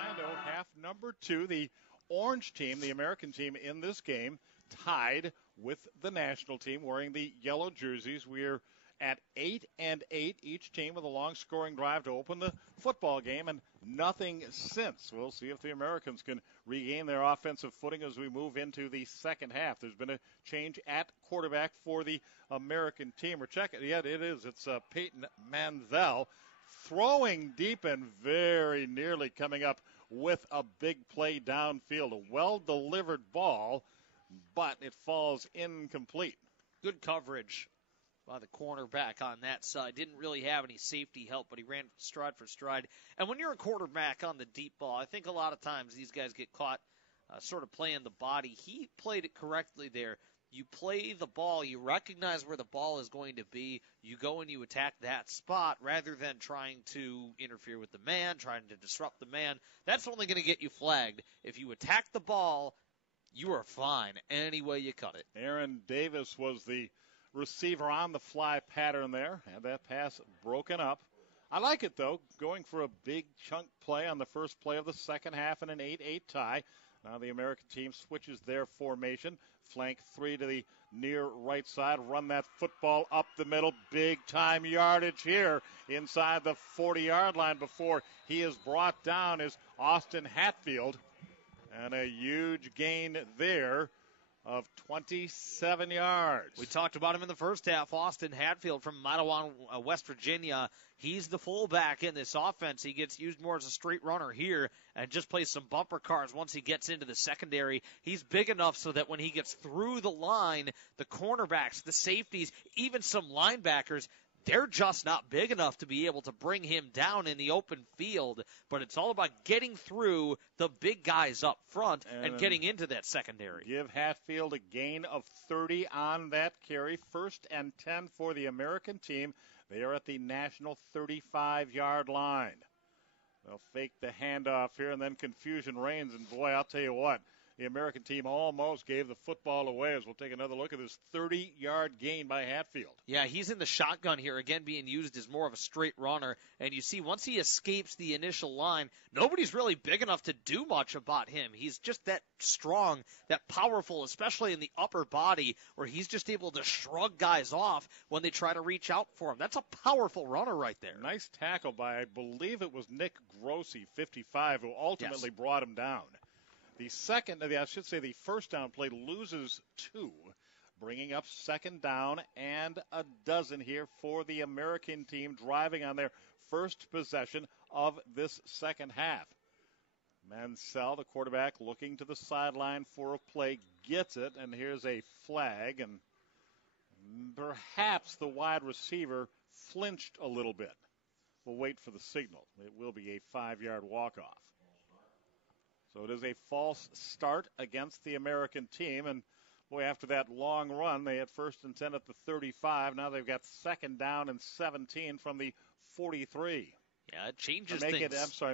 Orlando, half number 2. The orange team, the American team in this game, tied with the national team wearing the yellow jerseys. We're at 8-8, each team with a long scoring drive to open the football game, and nothing since. We'll see if the Americans can regain their offensive footing as we move into the second half. There's been a change at quarterback for the American team. We're checking. Yeah, it is. It's Peyton Manziel throwing deep and very nearly coming up with a big play downfield. A well-delivered ball, but it falls incomplete. Good coverage by the cornerback on that side. Didn't really have any safety help, but he ran stride for stride. And when you're a quarterback on the deep ball, I think a lot of times these guys get caught sort of playing the body. He played it correctly there. You play the ball, you recognize where the ball is going to be, you go and you attack that spot rather than trying to interfere with the man, trying to disrupt the man. That's only going to get you flagged. If you attack the ball, you are fine any way you cut it. Aaron Davis was the receiver on the fly pattern there. Had that pass broken up. I like it, though, going for a big chunk play on the first play of the second half in an 8-8 tie. Now the American team switches their formation. Flank 3 to the near right side. Run that football up the middle. Big time yardage here inside the 40-yard line before he is brought down is Austin Hatfield. And a huge gain there of 27 yards. We talked about him in the first half. Austin Hatfield from Mattawan, West Virginia. He's the fullback in this offense. He gets used more as a straight runner here and just plays some bumper cars once he gets into the secondary. He's big enough so that when he gets through the line, the cornerbacks, the safeties, even some linebackers, they're just not big enough to be able to bring him down in the open field. But it's all about getting through the big guys up front and getting into that secondary. Give Hatfield a gain of 30 on that carry. 1st and 10 for the American team. They are at the national 35-yard line. They'll fake the handoff here, and then confusion reigns. And, boy, I'll tell you what, the American team almost gave the football away as we'll take another look at this 30-yard gain by Hatfield. Yeah, he's in the shotgun here, again being used as more of a straight runner. And you see, once he escapes the initial line, nobody's really big enough to do much about him. He's just that strong, that powerful, especially in the upper body, where he's just able to shrug guys off when they try to reach out for him. That's a powerful runner right there. Nice tackle by, I believe it was Nick Grossi, 55, who ultimately brought him down. The first down play loses 2, bringing up 2nd down and a dozen here for the American team driving on their first possession of this second half. Mansell, the quarterback, looking to the sideline for a play, gets it, and here's a flag, and perhaps the wide receiver flinched a little bit. We'll wait for the signal. It will be a 5-yard walk-off. So it is a false start against the American team. And, boy, after that long run, they had 1st and 10 at the 35. Now they've got 2nd down and 17 from the 43. Yeah, it changes things.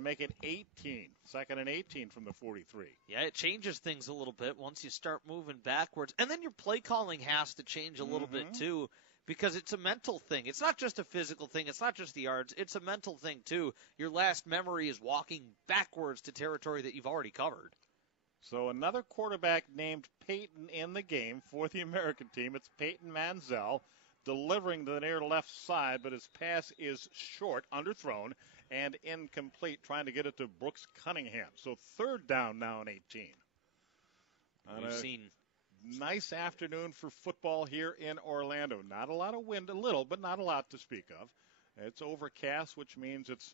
Make it 18. 2nd and 18 from the 43. Yeah, it changes things a little bit once you start moving backwards. And then your play calling has to change a little bit, too. Because it's a mental thing. It's not just a physical thing. It's not just the yards. It's a mental thing, too. Your last memory is walking backwards to territory that you've already covered. So another quarterback named Peyton in the game for the American team. It's Peyton Manziel delivering to the near left side, but his pass is short, underthrown, and incomplete, trying to get it to Brooks Cunningham. So 3rd down now and 18. We've seen nice afternoon for football here in Orlando. Not a lot of wind, a little, but not a lot to speak of. It's overcast, which means it's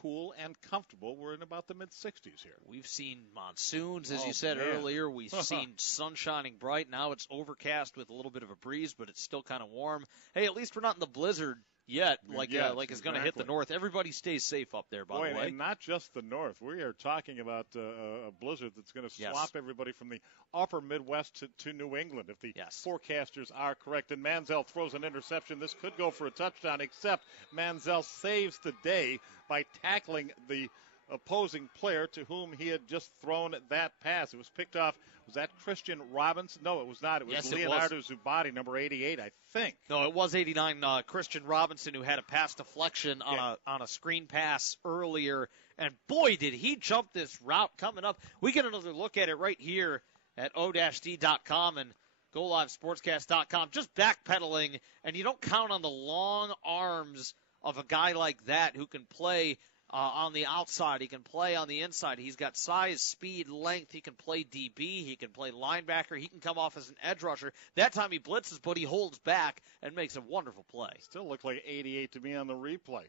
cool and comfortable. We're in about the mid-60s here. We've seen monsoons, as you said earlier. We've seen sun shining bright. Now it's overcast with a little bit of a breeze, but it's still kind of warm. Hey, at least we're not in the blizzard yet, like it's going to hit the north. Everybody stays safe up there, by the way. And not just the north. We are talking about a blizzard that's going to swap everybody from the upper Midwest to New England, if the forecasters are correct. And Manziel throws an interception. This could go for a touchdown, except Manziel saves the day by tackling the opposing player to whom he had just thrown that pass. It was picked off. Was that Christian Robinson? No, it was not. It was Yes, Leonardo Zubati, number 88, I think. No, it was 89. Christian Robinson, who had a pass deflection on a screen pass earlier. And boy, did he jump this route coming up. We get another look at it right here at o-d.com and GoLiveSportscast.com. Just backpedaling, and you don't count on the long arms of a guy like that who can play on the outside. He can play on the inside. He's got size, speed, length. He can play DB. He can play linebacker. He can come off as an edge rusher. That time he blitzes, but he holds back and makes a wonderful play. Still look like 88 to me on the replay.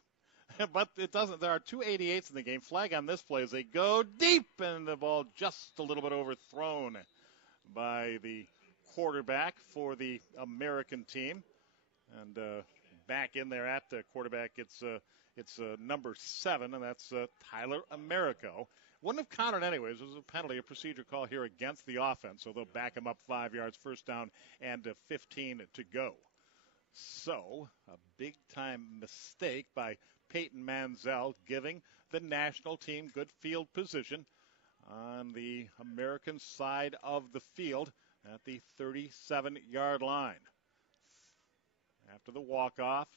But it doesn't. There are two 88s in the game. Flag on this play as they go deep, and the ball just a little bit overthrown by the quarterback for the American team. And back in there at the quarterback, it's number 7, and that's Tyler Americo. Wouldn't have counted anyways. It was a penalty, a procedure call here against the offense, so they'll back him up 5 yards, first down, and 15 to go. So, a big-time mistake by Peyton Manziel, giving the national team good field position on the American side of the field at the 37-yard line. After the walk-off,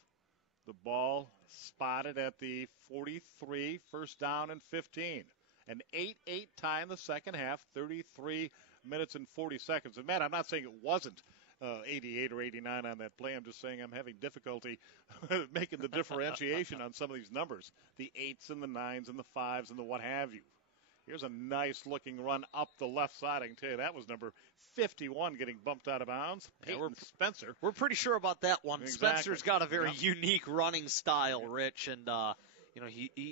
the ball spotted at the 43, first down and 15. An 8-8 tie in the second half, 33 minutes and 40 seconds. And, Matt, I'm not saying it wasn't 88 or 89 on that play. I'm just saying I'm having difficulty making the differentiation on some of these numbers. The 8s and the 9s and the 5s and the what have you. Here's a nice-looking run up the left side. I can tell you that was number 51 getting bumped out of bounds. Peyton Spencer. We're pretty sure about that one. Exactly. Spencer's got a very unique running style, Rich, and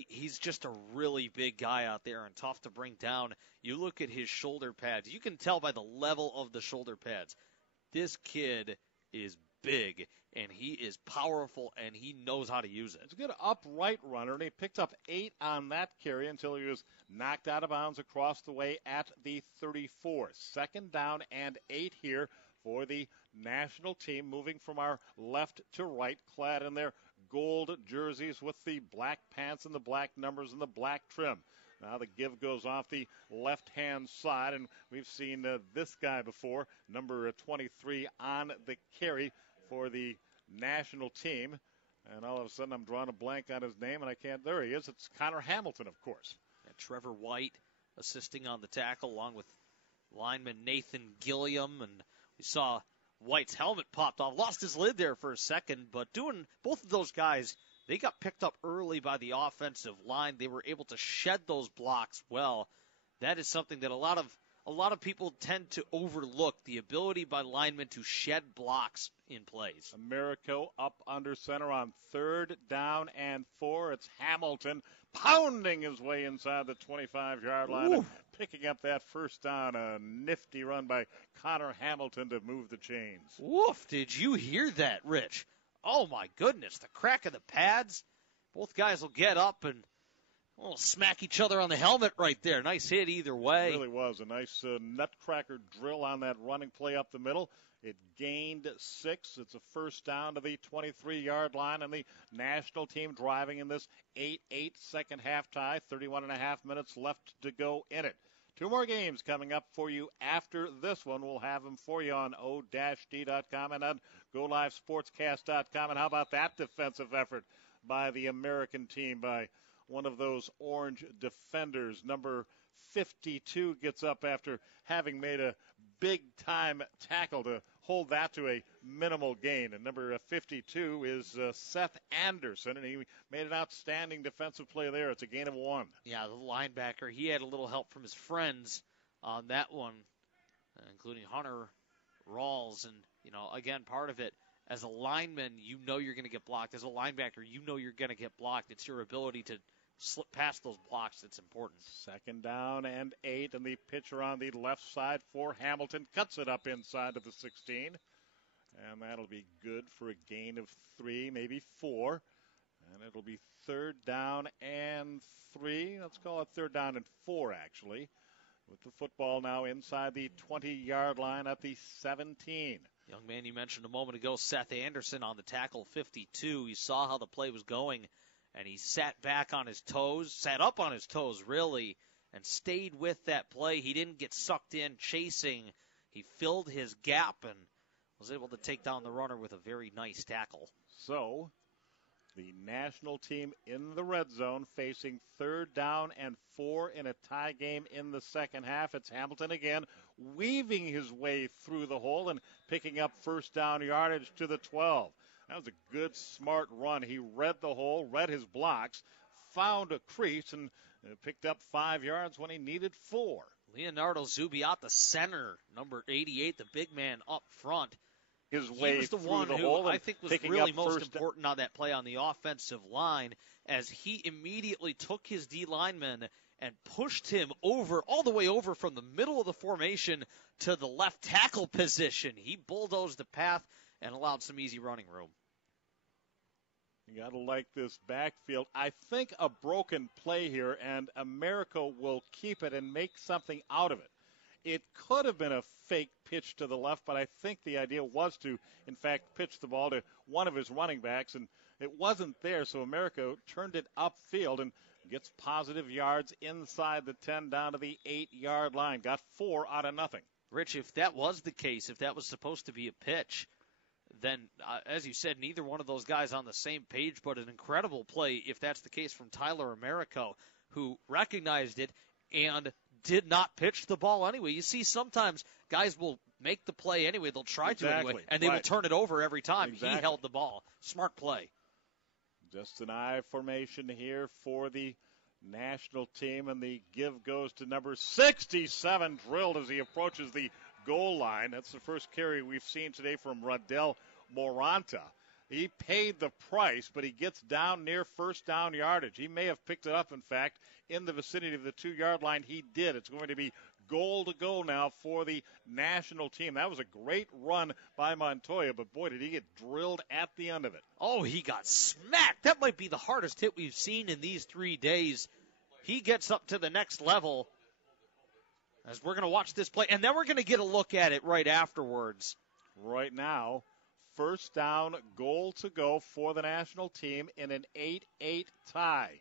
he's just a really big guy out there and tough to bring down. You look at his shoulder pads. You can tell by the level of the shoulder pads. This kid is big, and he is powerful, and he knows how to use it. It's a good upright runner, and he picked up 8 on that carry until he was knocked out of bounds across the way at the 34. Second down and 8 here for the national team, moving from our left to right, clad in their gold jerseys with the black pants and the black numbers and the black trim. Now the give goes off the left-hand side, and we've seen this guy before, number 23 on the carry for the national team. And all of a sudden I'm drawing a blank on his name, and I can't. There he is. It's Connor Hamilton, of course. And Trevor White assisting on the tackle along with lineman Nathan Gilliam. And we saw White's helmet popped off. Lost his lid there for a second, but doing both of those guys, they got picked up early by the offensive line. They were able to shed those blocks well. That is something that a lot of people tend to overlook, the ability by linemen to shed blocks in plays. Americo up under center on third down and 4. It's Hamilton pounding his way inside the 25-yard line and picking up that first down. A nifty run by Connor Hamilton to move the chains. Woof, did you hear that, Rich? Oh, my goodness, the crack of the pads. Both guys will get up and smack each other on the helmet right there. Nice hit either way. It really was a nice nutcracker drill on that running play up the middle. It gained 6. It's a first down to the 23-yard line, and the national team driving in this 8-8 second half tie. 31 and a half minutes left to go in it. 2 more games coming up for you after this one. We'll have them for you on o-d.com and on GoLiveSportscast.com. And how about that defensive effort by the American team, by one of those orange defenders. Number 52 gets up after having made a big-time tackle to hold that to a minimal gain. And number 52 is Seth Anderson, and he made an outstanding defensive play there. It's a gain of 1. Yeah, the linebacker, he had a little help from his friends on that one, including Hunter Rawls. And, again, part of it, as a lineman, you know you're going to get blocked. As a linebacker, you know you're going to get blocked. It's your ability to slip past those blocks that's important. Second down and 8, and the pitcher on the left side for Hamilton cuts it up inside of the 16. And that'll be good for a gain of 3, maybe 4. And it'll be third down and 3. Let's call it third down and 4, actually, with the football now inside the 20-yard line at the 17. Young man you mentioned a moment ago, Seth Anderson on the tackle, 52. You saw how the play was going and he sat up on his toes, really, and stayed with that play. He didn't get sucked in chasing. He filled his gap and was able to take down the runner with a very nice tackle. So, the national team in the red zone facing 3rd down and 4 in a tie game in the second half. It's Hamilton again, weaving his way through the hole and picking up first down yardage to the 12. That was a good, smart run. He read the hole, read his blocks, found a crease, and picked up 5 yards when he needed 4. Leonardo Zubiat, the center, number 88, the big man up front. His way he was the through one the who hole I think was really most important on that play on the offensive line, as he immediately took his D lineman and pushed him over, all the way over from the middle of the formation to the left tackle position. He bulldozed the path and allowed some easy running room. You got to like this backfield. I think a broken play here, and America will keep it and make something out of it. It could have been a fake pitch to the left, but I think the idea was to, in fact, pitch the ball to one of his running backs, and it wasn't there, so America turned it upfield and gets positive yards inside the 10 down to the 8-yard line. Got 4 out of nothing. Rich, if that was the case, if that was supposed to be a pitch, then, as you said, neither one of those guys on the same page, but an incredible play, if that's the case, from Tyler Americo, who recognized it and did not pitch the ball anyway. You see, sometimes guys will make the play anyway. They'll try to anyway, and they will turn it over every time. He held the ball. Smart play. Just an I formation here for the national team, and the give goes to number 67, drilled as he approaches the goal line. That's the first carry we've seen today from Rodell Moranta. He paid the price, but he gets down near first down yardage. He may have picked it up, in fact, in the vicinity of the 2-yard line. He did. It's going to be goal to go now for the national team. That was a great run by Montoya, but boy, did he get drilled at the end of it. Oh, he got smacked. That might be the hardest hit we've seen in these 3 days. He gets up to the next level as we're going to watch this play, and then we're going to get a look at it right afterwards. Right now, first down, goal to go for the national team in an 8-8 tie.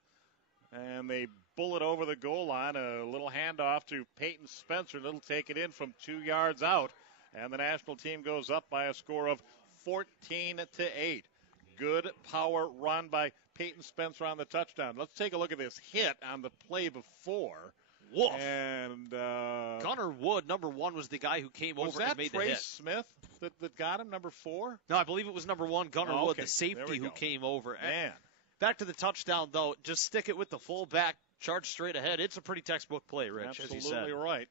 And they bullet over the goal line, a little handoff to Peyton Spencer. That'll take it in from 2 yards out. And the national team goes up by a score of 14-8. Good power run by Peyton Spencer on the touchdown. Let's take a look at this hit on the play before. Woof. And Gunnar Wood, number 1, was the guy who came over and made the hit. Was that Trey Smith that got him, number 4? No, I believe it was number 1, Gunnar Wood, the safety who came over. Man. Back to the touchdown, though. Just stick it with the fullback, charge straight ahead. It's a pretty textbook play, Rich, as you said. Absolutely right.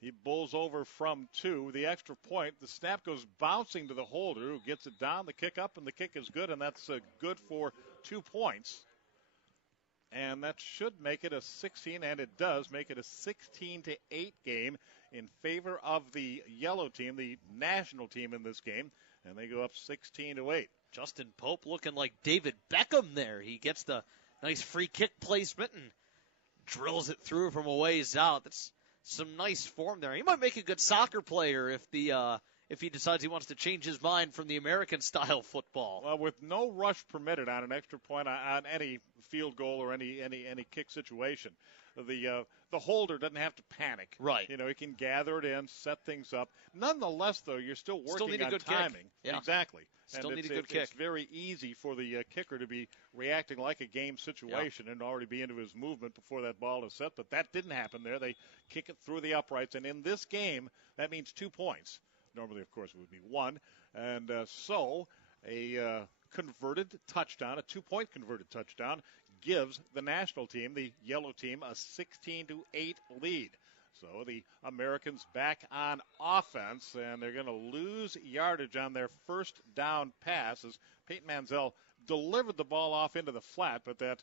He bulls over from 2. The extra point, the snap goes bouncing to the holder, who gets it down, the kick up, and the kick is good, and that's good for 2 points. And that should make it a 16, and it does make it a 16-8 game in favor of the yellow team, the national team in this game, and they go up 16-8. Justin Pope looking like David Beckham there. He gets the nice free kick placement and drills it through from a ways out. That's some nice form there. He might make a good soccer player if he decides he wants to change his mind from the American-style football. Well, with no rush permitted on an extra point on any field goal or any kick situation, the holder doesn't have to panic. Right. You know, he can gather it in, set things up. Nonetheless, though, you're still working on timing. Yeah. Exactly. Still and need a good kick. It's very easy for the kicker to be reacting like a game situation and already be into his movement before that ball is set. But that didn't happen there. They kick it through the uprights. And in this game, that means 2 points. Normally, of course, it would be 1. And so a converted touchdown, a 2-point converted touchdown, gives the national team, the yellow team, a 16-8 lead. So the Americans back on offense, and they're going to lose yardage on their first down pass as Peyton Manziel delivered the ball off into the flat, but that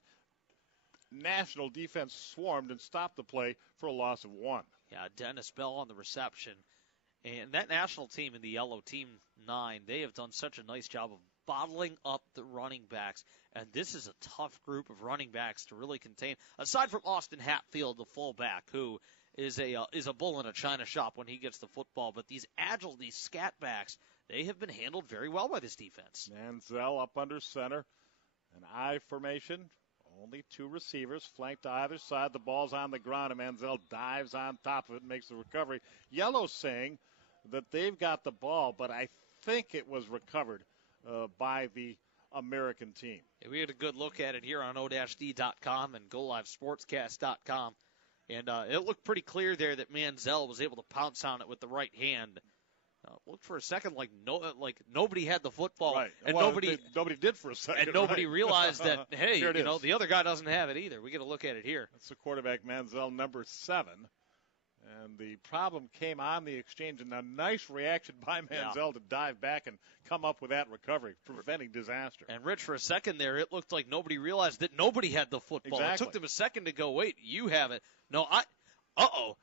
national defense swarmed and stopped the play for a loss of 1. Yeah, Dennis Bell on the reception. And that national team in the yellow, Team 9, they have done such a nice job of bottling up the running backs. And this is a tough group of running backs to really contain, aside from Austin Hatfield, the fullback, who is a bull in a china shop when he gets the football. But these agile, these scat backs, they have been handled very well by this defense. Manziel up under center, an I formation. Only two receivers flanked to either side. The ball's on the ground, and Manziel dives on top of it and makes the recovery. Yellow saying that they've got the ball, but I think it was recovered by the American team. Yeah, we had a good look at it here on o-d.com and GoLiveSportscast.com. And it looked pretty clear there that Manziel was able to pounce on it with the right hand. Looked for a second like nobody had the football, right. And well, nobody did for a second, and nobody right. realized that hey, the the other guy doesn't have it either. We get a look at it here. That's the quarterback Manziel, number 7, and the problem came on the exchange, and a nice reaction by Manziel to dive back and come up with that recovery, preventing disaster. And Rich, for a second there, it looked like nobody realized that nobody had the football. Exactly. It took them a second to go, wait, you have it. No,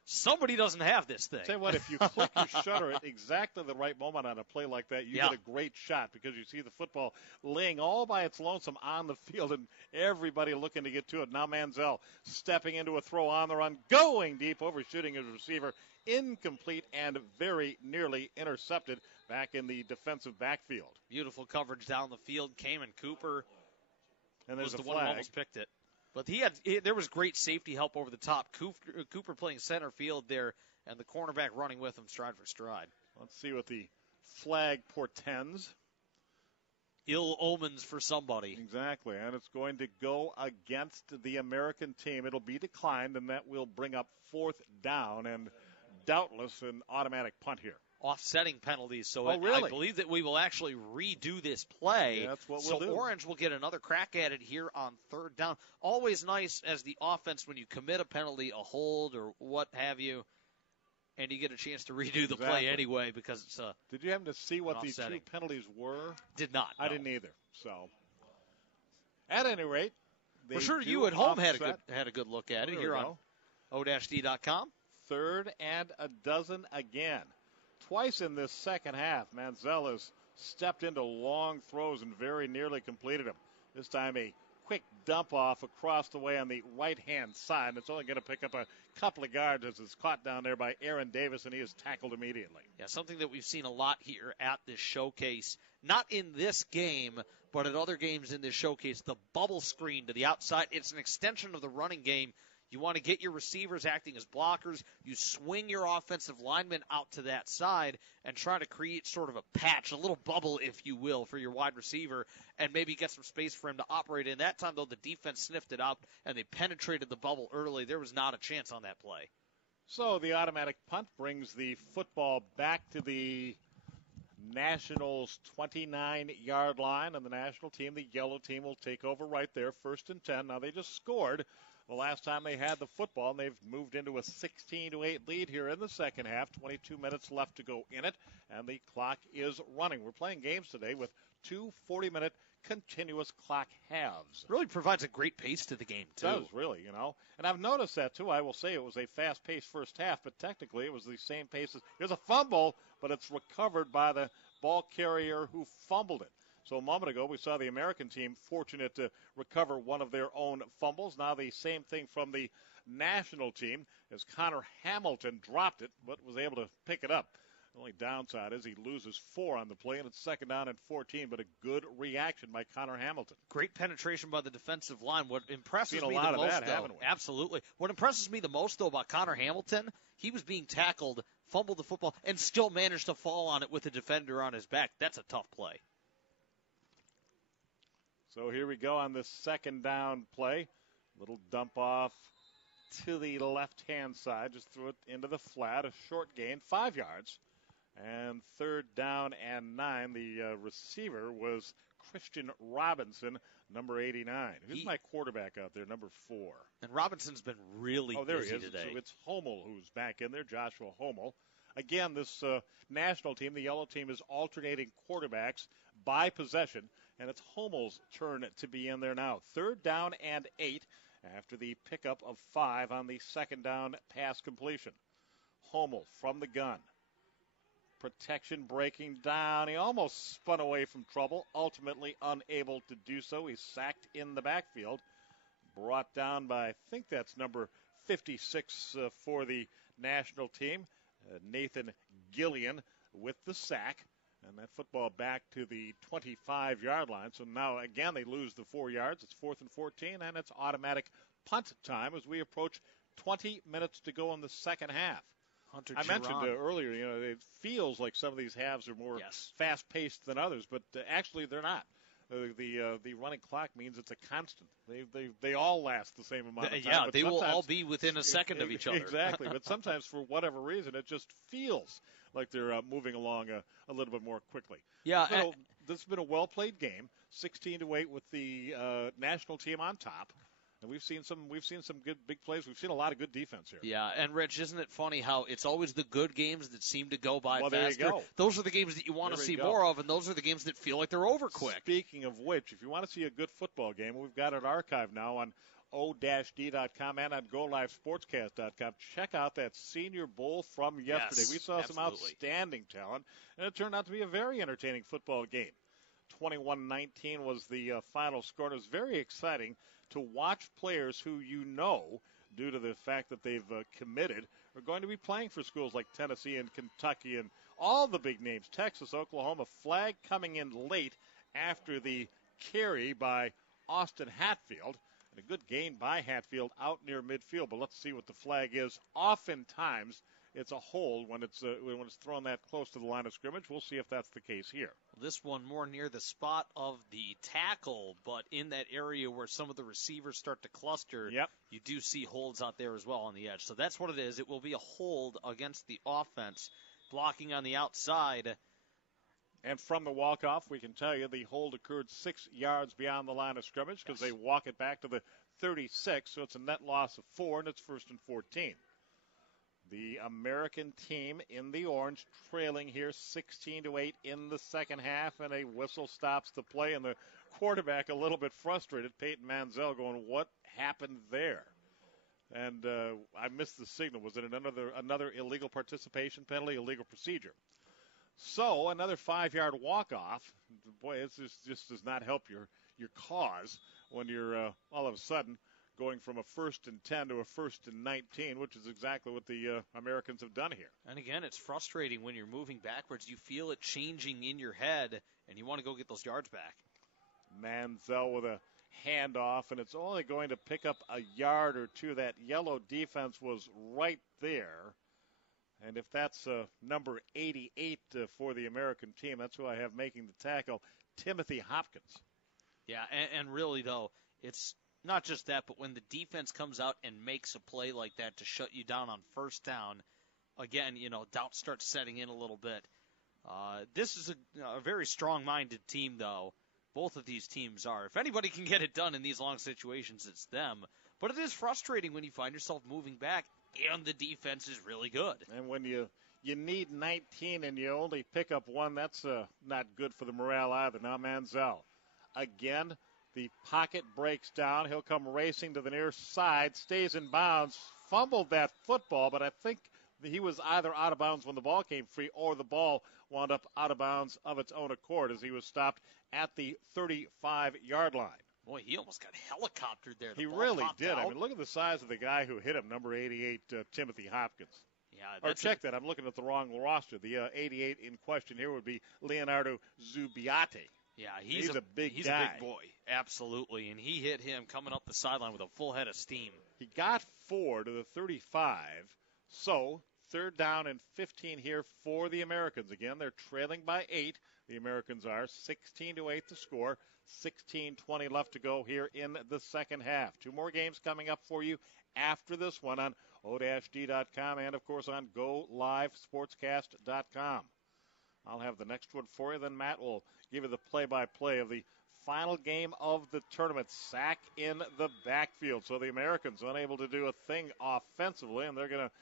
somebody doesn't have this thing. Tell you what, if you click your shutter at exactly the right moment on a play like that, you get a great shot because you see the football laying all by its lonesome on the field and everybody looking to get to it. Now Manziel stepping into a throw on the run, going deep, overshooting his receiver, incomplete and very nearly intercepted back in the defensive backfield. Beautiful coverage down the field. Kamen Cooper and there's was the flag. one who almost picked it. But there was great safety help over the top. Cooper playing center field there, and the cornerback running with him stride for stride. Let's see what the flag portends. Ill omens for somebody. Exactly, and it's going to go against the American team. It'll be declined, and that will bring up 4th down, and doubtless an automatic punt here. Offsetting penalties, so really? I believe that we will actually redo this play. Yeah, that's what we'll do. So Orange will get another crack at it here on 3rd down. Always nice as the offense when you commit a penalty, a hold, or what have you, and you get a chance to redo the play anyway because it's a. Did you happen to see what the 2 penalties were? Did not. No. I didn't either. So, at any rate, we're sure you at home had a good look at it here on o-d.com. 3rd and a dozen again. Twice in this second half, Manziel has stepped into long throws and very nearly completed them. This time a quick dump off across the way on the right-hand side. It's only going to pick up a couple of yards as it's caught down there by Aaron Davis, and he is tackled immediately. Yeah, something that we've seen a lot here at this showcase. Not in this game, but at other games in this showcase. The bubble screen to the outside. It's an extension of the running game. You want to get your receivers acting as blockers. You swing your offensive linemen out to that side and try to create sort of a patch, a little bubble, if you will, for your wide receiver and maybe get some space for him to operate in. That time, though, the defense sniffed it up and they penetrated the bubble early. There was not a chance on that play. So the automatic punt brings the football back to the Nationals' 29-yard line, and the national team, the yellow team, will take over right there, 1st and 10. Now, they just scored the last time they had the football, and they've moved into a 16-8 lead here in the second half. 22 minutes left to go in it, and the clock is running. We're playing games today with 2 40-minute continuous clock halves. Really provides a great pace to the game, too. It does, really, And I've noticed that, too. I will say it was a fast-paced first half, but technically it was the same pace as – there's a fumble, but it's recovered by the ball carrier who fumbled it. So a moment ago, we saw the American team fortunate to recover one of their own fumbles. Now the same thing from the national team as Connor Hamilton dropped it, but was able to pick it up. The only downside is he loses 4 on the play, and it's 2nd down and 14, but a good reaction by Connor Hamilton. Great penetration by the defensive line. What impresses me the most, that, though, absolutely. What impresses me the most, though, about Connor Hamilton, he was being tackled, fumbled the football, and still managed to fall on it with a defender on his back. That's a tough play. So here we go on this 2nd down play. Little dump off to the left-hand side. Just threw it into the flat. A short gain, 5 yards. And 3rd down and 9. The receiver was Christian Robinson, number 89. Who's my quarterback out there, number 4? And Robinson's been really busy today. So it's Homel who's back in there, Joshua Homel. Again, this national team, the yellow team, is alternating quarterbacks by possession, and it's Homel's turn to be in there now. 3rd down and 8 after the pickup of 5 on the 2nd down pass completion. Homel from the gun. Protection breaking down. He almost spun away from trouble, ultimately unable to do so. He's sacked in the backfield. Brought down by, I think that's number 56 for the national team, Nathan Gillian with the sack. And that football back to the 25-yard line. So now, again, they lose the 4 yards. It's 4th and 14, and it's automatic punt time as we approach 20 minutes to go in the second half. I mentioned earlier, it feels like some of these halves are more fast-paced than others, but actually they're not. The running clock means it's a constant. They all last the same amount of time. Yeah, they will all be within a second of each other. Exactly, but sometimes for whatever reason it just feels like they're moving along a little bit more quickly. Yeah, this has been a well-played game, 16-8 with the national team on top. And we've seen some good big plays. We've seen a lot of good defense here. Yeah, and Rich, isn't it funny how it's always the good games that seem to go by faster? There you go. Those are the games that you want to see more of, and those are the games that feel like they're over quick. Speaking of which, if you want to see a good football game, we've got it archived now on o-d.com and on GoLiveSportscast.com. Check out that Senior Bowl from yesterday. We saw some outstanding talent, and it turned out to be a very entertaining football game. 21-19 was the final score. It was very exciting to watch players who due to the fact that they've committed, are going to be playing for schools like Tennessee and Kentucky and all the big names, Texas, Oklahoma. Flag coming in late after the carry by Austin Hatfield. And a good gain by Hatfield out near midfield, but let's see what the flag is. Oftentimes, it's a hold when it's thrown that close to the line of scrimmage. We'll see if that's the case here. This one more near the spot of the tackle, but in that area where some of the receivers start to cluster, you do see holds out there as well on the edge. So that's what it is. It will be a hold against the offense, blocking on the outside. And from the walk-off, we can tell you the hold occurred 6 yards beyond the line of scrimmage because they walk it back to the 36, so it's a net loss of 4, and it's 1st and 14. The American team in the orange trailing here 16-8 in the second half, and a whistle stops the play, and the quarterback a little bit frustrated, Peyton Manziel, going, what happened there? And I missed the signal. Was it another illegal participation penalty, illegal procedure? So another 5-yard walk-off. Boy, this just does not help your cause when you're all of a sudden going from a 1st and 10 to a 1st and 19, which is exactly what the Americans have done here. And again, it's frustrating when you're moving backwards. You feel it changing in your head, and you want to go get those yards back. Manziel with a handoff, and it's only going to pick up a yard or two. That yellow defense was right there. And if that's number 88 for the American team, that's who I have making the tackle, Timothy Hopkins. Yeah, and really, though, it's not just that, but when the defense comes out and makes a play like that to shut you down on first down, again, doubt starts setting in a little bit. This is a very strong-minded team, though. Both of these teams are. If anybody can get it done in these long situations, it's them. But it is frustrating when you find yourself moving back and the defense is really good. And when you need 19 and you only pick up one, that's not good for the morale either. Now Manziel. Again, the pocket breaks down. He'll come racing to the near side, stays in bounds, fumbled that football, but I think he was either out of bounds when the ball came free or the ball wound up out of bounds of its own accord as he was stopped at the 35-yard line. Boy, he almost got helicoptered there. He really did. I mean, look at the size of the guy who hit him, number 88, Timothy Hopkins. Yeah, check that. I'm looking at the wrong roster. The 88 in question here would be Leonardo Zubiate. Yeah, he's a big guy. He's a big boy, absolutely. And he hit him coming up the sideline with a full head of steam. He got 4 to the 35. So, 3rd down and 15 here for the Americans. Again, they're trailing by 8. The Americans are 16-8 to score. 16:20 left to go here in the second half. 2 more games coming up for you after this one on o-d.com and, of course, on GoLiveSportscast.com. I'll have the next one for you. Then Matt will give you the play-by-play of the final game of the tournament. Sack in the backfield. So the Americans unable to do a thing offensively, and they're going to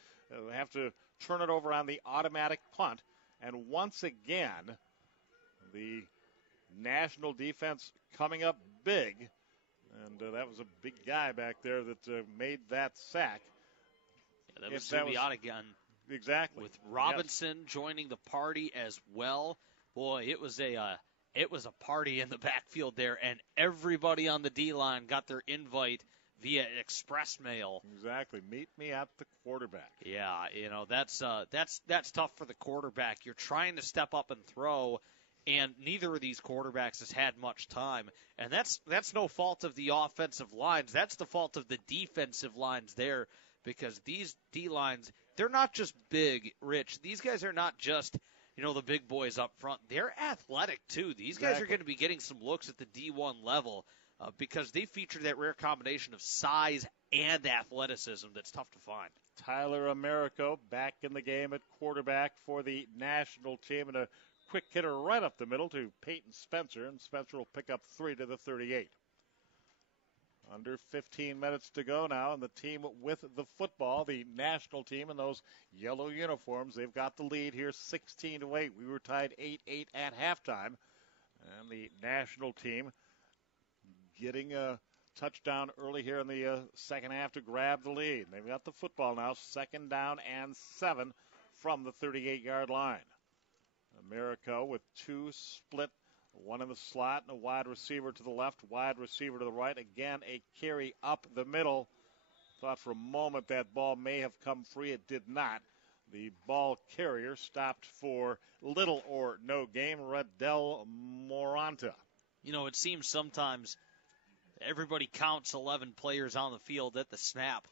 have to turn it over on the automatic punt. And once again, the national defense coming up big. And that was a big guy back there that made that sack. Yeah, that was Zubiate again. Exactly. With Robinson joining the party as well. Boy, it was a party in the backfield there, and everybody on the D-line got their invite via express mail. Exactly. Meet me at the quarterback. Yeah, that's tough for the quarterback. You're trying to step up and throw, and neither of these quarterbacks has had much time. And that's no fault of the offensive lines. That's the fault of the defensive lines there, because these D-lines, they're not just big, Rich. These guys are not just, the big boys up front. They're athletic, too. These guys are going to be getting some looks at the D1 level because they feature that rare combination of size and athleticism that's tough to find. Tyler Americo back in the game at quarterback for the national team, and a quick hitter right up the middle to Peyton Spencer, and Spencer will pick up 3 to the 38. Under 15 minutes to go now, and the team with the football, the national team in those yellow uniforms, they've got the lead here 16-8. We were tied 8-8 at halftime, and the national team getting a touchdown early here in the second half to grab the lead. They've got the football now, 2nd down and 7 from the 38-yard line. Americo with 2 split, one in the slot and a wide receiver to the left, wide receiver to the right. Again, a carry up the middle. Thought for a moment that ball may have come free. It did not. The ball carrier stopped for little or no gain, Redell Moranta. It seems sometimes everybody counts 11 players on the field at the snap.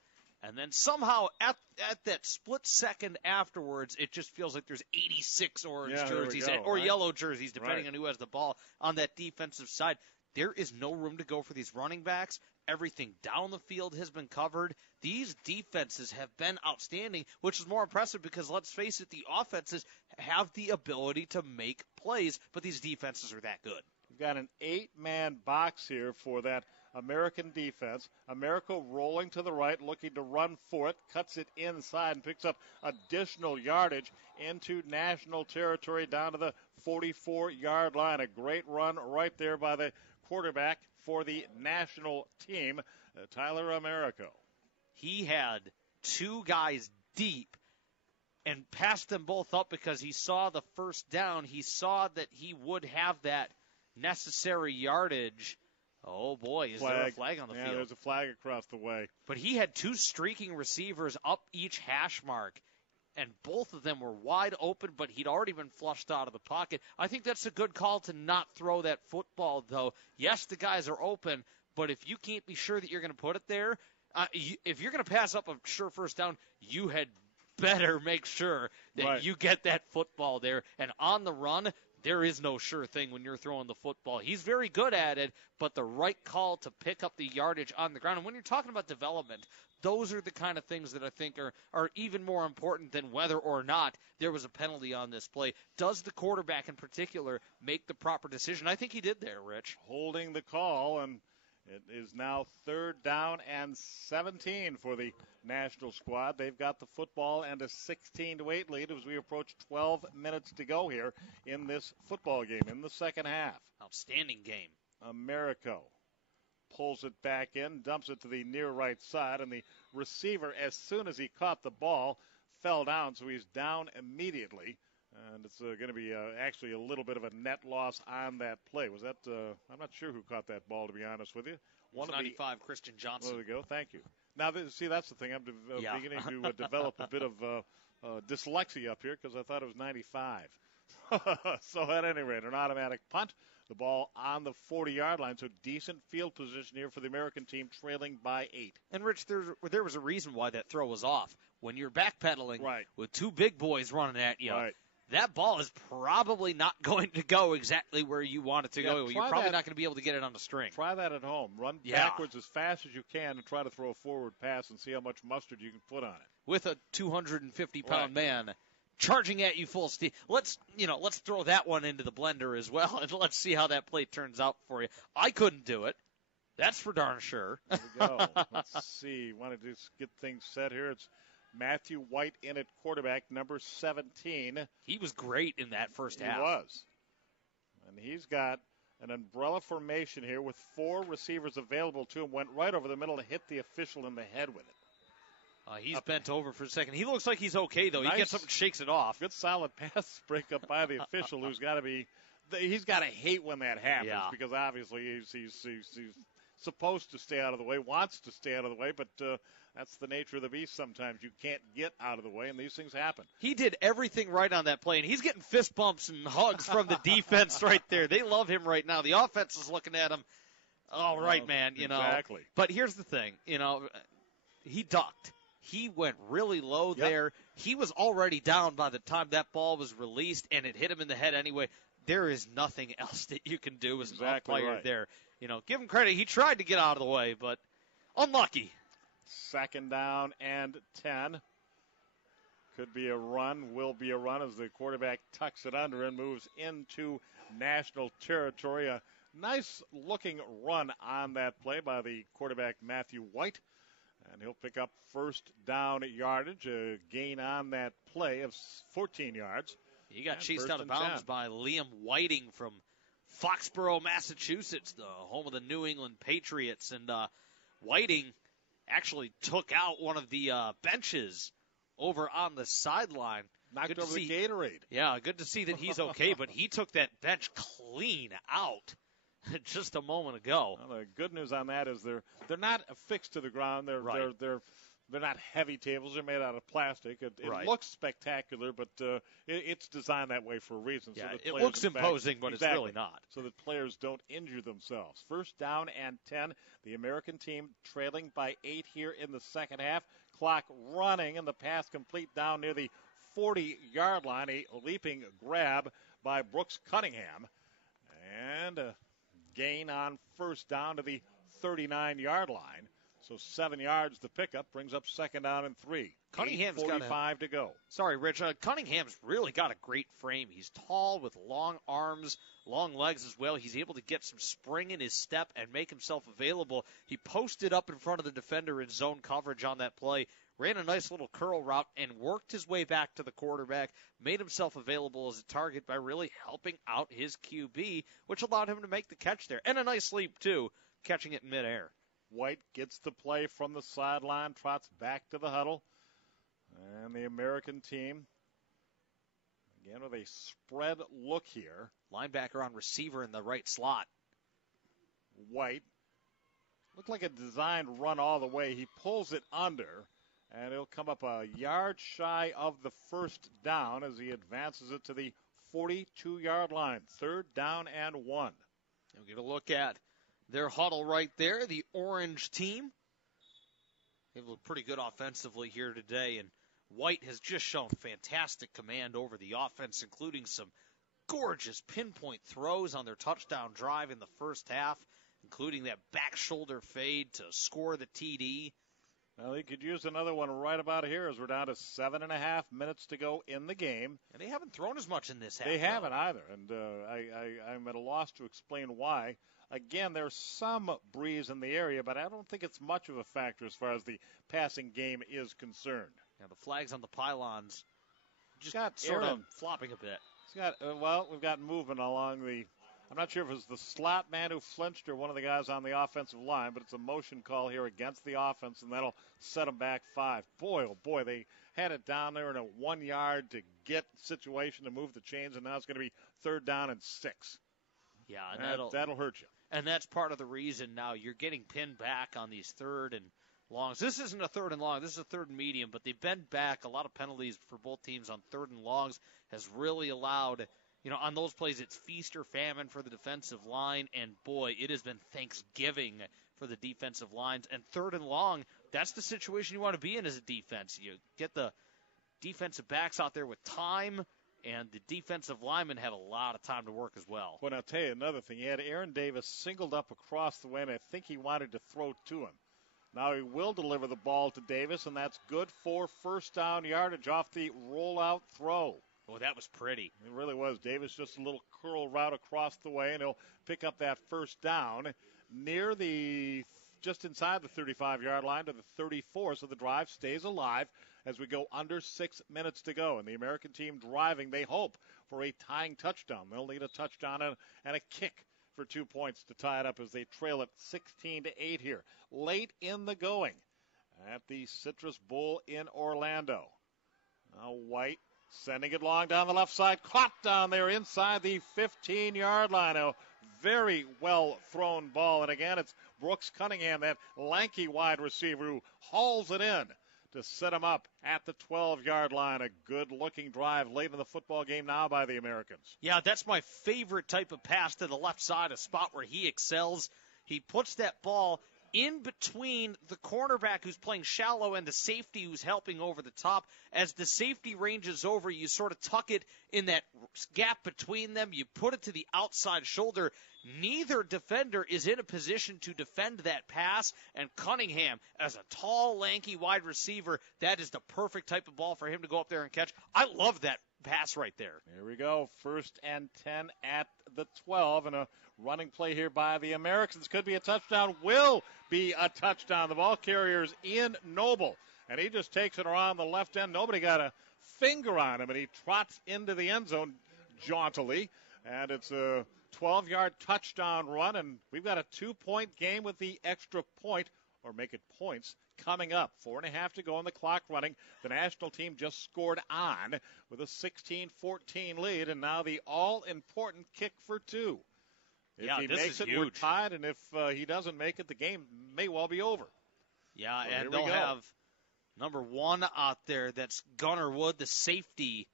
And then somehow at that split second afterwards, it just feels like there's 86 orange jerseys or yellow jerseys, depending on who has the ball on that defensive side. There is no room to go for these running backs. Everything down the field has been covered. These defenses have been outstanding, which is more impressive because, let's face it, the offenses have the ability to make plays, but these defenses are that good. We've got an 8-man box here for that American defense. America rolling to the right, looking to run for it, cuts it inside and picks up additional yardage into national territory down to the 44-yard line. A great run right there by the quarterback for the national team, Tyler Americo. He had 2 guys deep and passed them both up because he saw the first down. He saw that he would have that necessary yardage. Oh, boy, is there a flag on the field? Yeah, there's a flag across the way. But he had 2 streaking receivers up each hash mark, and both of them were wide open, but he'd already been flushed out of the pocket. I think that's a good call to not throw that football, though. Yes, the guys are open, but if you can't be sure that you're going to put it there, if you're going to pass up a sure first down, you had better make sure that you get that football there. And on the run, there is no sure thing when you're throwing the football. He's very good at it, but the right call to pick up the yardage on the ground. And when you're talking about development, those are the kind of things that I think are even more important than whether or not there was a penalty on this play. Does the quarterback in particular make the proper decision? I think he did there, Rich. Holding the call, and it is now 3rd down and 17 for the national squad. They've got the football and a 16-8 lead as we approach 12 minutes to go here in this football game in the second half. Outstanding game. Americo pulls it back in, dumps it to the near right side, and the receiver, as soon as he caught the ball, fell down, so he's down immediately. And it's going to be actually a little bit of a net loss on that play. Was that I'm not sure who caught that ball, to be honest with you. 95, Christian Johnson. There we go. Thank you. Now, see, that's the thing. I'm beginning to develop a bit of dyslexia up here because I thought it was 95. So at any rate, an automatic punt. The ball on the 40-yard line, so decent field position here for the American team, trailing by 8. And, Rich, there was a reason why that throw was off. When you're backpedaling with 2 big boys running at you, that ball is probably not going to go exactly where you want it to go. You're probably not going to be able to get it on the string. Try that at home. Run backwards as fast as you can and try to throw a forward pass and see how much mustard you can put on it. With a 250-pound man charging at you full steam. Let's throw that one into the blender as well, and let's see how that play turns out for you. I couldn't do it. That's for darn sure. There we go. Let's see. Want to just get things set here. It's Matthew White in at quarterback, number 17. He was great in that first half. He was. And he's got an umbrella formation here with 4 receivers available to him. Went right over the middle and hit the official in the head with it. He's bent over for a second. He looks like he's okay, though. Nice, he gets up and shakes it off. Good solid pass break up by the official, who's got to be – he's got to hate when that happens because obviously he's supposed to stay out of the way, wants to stay out of the way, but that's the nature of the beast sometimes. You can't get out of the way, and these things happen. He did everything right on that play, and he's getting fist bumps and hugs from the defense right there. They love him right now. The offense is looking at him. All right, man, Exactly. But here's the thing, he ducked. He went really low there. He was already down by the time that ball was released, and it hit him in the head anyway. There is nothing else that you can do as an umpire there. Give him credit. He tried to get out of the way, but unlucky. 2nd down and 10. Could be a run, will be a run as the quarterback tucks it under and moves into national territory. A nice-looking run on that play by the quarterback, Matthew White. And he'll pick up 1st down yardage, a gain on that play of 14 yards. He got chased out of bounds by Liam Whiting from Foxborough, Massachusetts, the home of the New England Patriots. And Whiting actually took out one of the benches over on the sideline. Knocked over the Gatorade. Yeah, good to see that he's okay, but he took that bench clean out just a moment ago. Well, the good news on that is they're not affixed to the ground. They're not heavy tables. They're made out of plastic. It looks spectacular, but it's designed that way for a reason. Yeah, so it looks imposing, but exactly, it's really not. So that players don't injure themselves. 1st down and 10. The American team trailing by 8 here in the second half. Clock running, and the pass complete down near the 40-yard line. A leaping grab by Brooks Cunningham. And a gain on 1st down to the 39-yard line. So 7 yards the pickup brings up 2nd down and 3. Cunningham's 45 to go. Sorry, Rich. Cunningham's really got a great frame. He's tall with long arms, long legs as well. He's able to get some spring in his step and make himself available. He posted up in front of the defender in zone coverage on that play, ran a nice little curl route, and worked his way back to the quarterback, made himself available as a target by really helping out his QB, which allowed him to make the catch there. And a nice leap, too, catching it in midair. White gets the play from the sideline, trots back to the huddle. And the American team, again with a spread look here. Linebacker on receiver in the right slot. White. Looked like a designed run all the way. He pulls it under, and it'll come up a yard shy of the 1st down as he advances it to the 42-yard line. 3rd down and 1. We'll get a look at their huddle right there, the orange team. They've looked pretty good offensively here today, and White has just shown fantastic command over the offense, including some gorgeous pinpoint throws on their touchdown drive in the first half, including that back shoulder fade to score the TD. Well, they could use another one right about here as we're down to 7.5 minutes to go in the game. And they haven't thrown as much in this half. They haven't either, and I'm at a loss to explain why. Again, there's some breeze in the area, but I don't think it's much of a factor as far as the passing game is concerned. Yeah, the flags on the pylons just got sort of flopping a bit. It's got we've got movement along the. I'm not sure if it was the slot man who flinched or one of the guys on the offensive line, but it's a motion call here against the offense, and that'll set them back 5. Boy, oh boy, they had it down there in a 1 yard to get situation to move the chains, and now it's going to be 3rd down and 6. Yeah, and that'll hurt you. And that's part of the reason now you're getting pinned back on these 3rd and longs. This isn't a 3rd and long. This is a 3rd and medium, but they've been back. A lot of penalties for both teams on 3rd and longs has really allowed, on those plays it's feast or famine for the defensive line, and boy, it has been Thanksgiving for the defensive lines. And 3rd and long, that's the situation you want to be in as a defense. You get the defensive backs out there with time, and the defensive linemen have a lot of time to work as well. Well, I'll tell you another thing. He had Aaron Davis singled up across the way, and I think he wanted to throw to him. Now he will deliver the ball to Davis, and that's good for 1st down yardage off the rollout throw. Oh, that was pretty. It really was. Davis just a little curl route across the way, and he'll pick up that 1st down near just inside the 35-yard line to the 34, so the drive stays alive as we go under 6 minutes to go. And the American team driving, they hope, for a tying touchdown. They'll need a touchdown and a kick for 2 points to tie it up as they trail it 16-8 here. Late in the going at the Citrus Bowl in Orlando. Now White sending it long down the left side. Caught down there inside the 15-yard line. A very well thrown ball. And again, it's Brooks Cunningham, that lanky wide receiver, who hauls it in to set him up at the 12-yard line. A good-looking drive late in the football game now by the Americans. Yeah, that's my favorite type of pass to the left side, a spot where he excels. He puts that ball in between the cornerback who's playing shallow and the safety who's helping over the top. As the safety ranges over, you sort of tuck it in that gap between them. You put it to the outside shoulder. Neither defender is in a position to defend that pass, and Cunningham, as a tall, lanky wide receiver, that is the perfect type of ball for him to go up there and catch. I love that pass right there. Here we go. 1st and 10 at the 12, and a running play here by the Americans. Could be a touchdown, will be a touchdown. The ball carrier's in Noble, and he just takes it around the left end. Nobody got a finger on him, and he trots into the end zone jauntily, and it's a 12-yard touchdown run, and we've got a 2-point game with the extra point, or make it points, coming up. 4.5 to go on the clock running. The national team just scored on with a 16-14 lead, and now the all-important kick for 2. If he makes it, we're tied, and if he doesn't make it, the game may well be over. Yeah, so and they'll have number 1 out there. That's Gunnar Wood, the safety,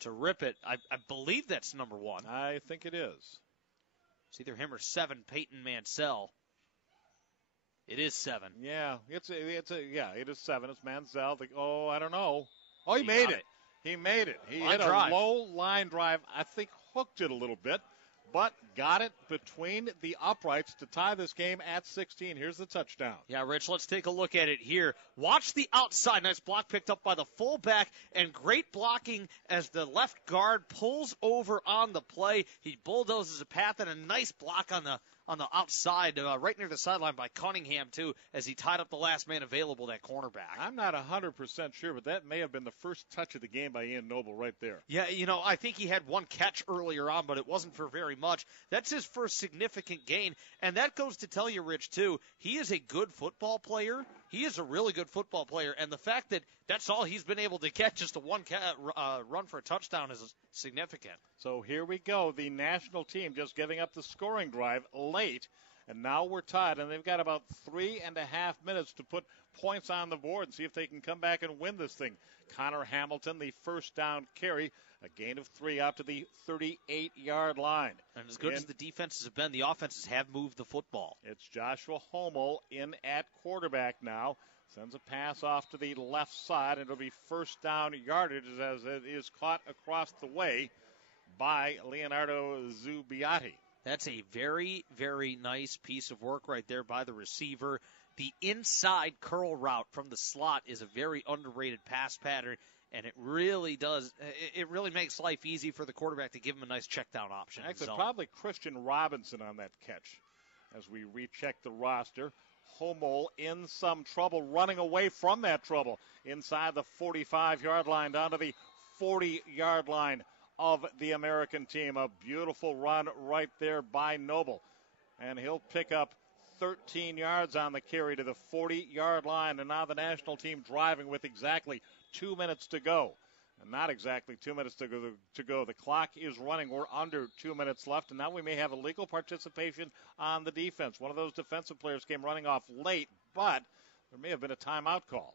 to rip it. I believe that's number 1. I think it is. It's either him or 7, Peyton Mansell. It is 7. Yeah, it is 7. It's Mansell. I don't know. Oh, he made it. He made it. He hit a low line drive. I think hooked it a little bit, but got it between the uprights to tie this game at 16. Here's the touchdown. Yeah, Rich, let's take a look at it here. Watch the outside. Nice block picked up by the fullback, and great blocking as the left guard pulls over on the play. He bulldozes a path, and a nice block on the outside, right near the sideline by Cunningham, too, as he tied up the last man available, that cornerback. I'm not 100% sure, but that may have been the first touch of the game by Ian Noble right there. Yeah, I think he had 1 catch earlier on, but it wasn't for very much. That's his first significant gain, and that goes to tell you, Rich, too, he is a good football player. He is a really good football player, and the fact that that's all he's been able to get, just a 1 run for a touchdown, is significant. So here we go. The national team just giving up the scoring drive late, and now we're tied, and they've got about 3.5 minutes to put points on the board and see if they can come back and win this thing. Connor Hamilton, the first down carry, a gain of 3 out to the 38-yard line. And as good as the defenses have been, the offenses have moved the football. It's Joshua Hommel in at quarterback now. Sends a pass off to the left side, and it'll be first down yardage as it is caught across the way by Leonardo Zubiotti. That's a very, very nice piece of work right there by the receiver. The inside curl route from the slot is a very underrated pass pattern, and it really makes life easy for the quarterback to give him a nice check down option. Actually, probably Christian Robinson on that catch as we recheck the roster. Hommel in some trouble, running away from that trouble inside the 45-yard line down to the 40-yard line of the American team. A beautiful run right there by Noble, and he'll pick up 13 yards on the carry to the 40-yard line, and now the national team driving with exactly 2 minutes to go. And not exactly 2 minutes to go. The clock is running. We're under 2 minutes left, and now we may have illegal participation on the defense. One of those defensive players came running off late, but there may have been a timeout called,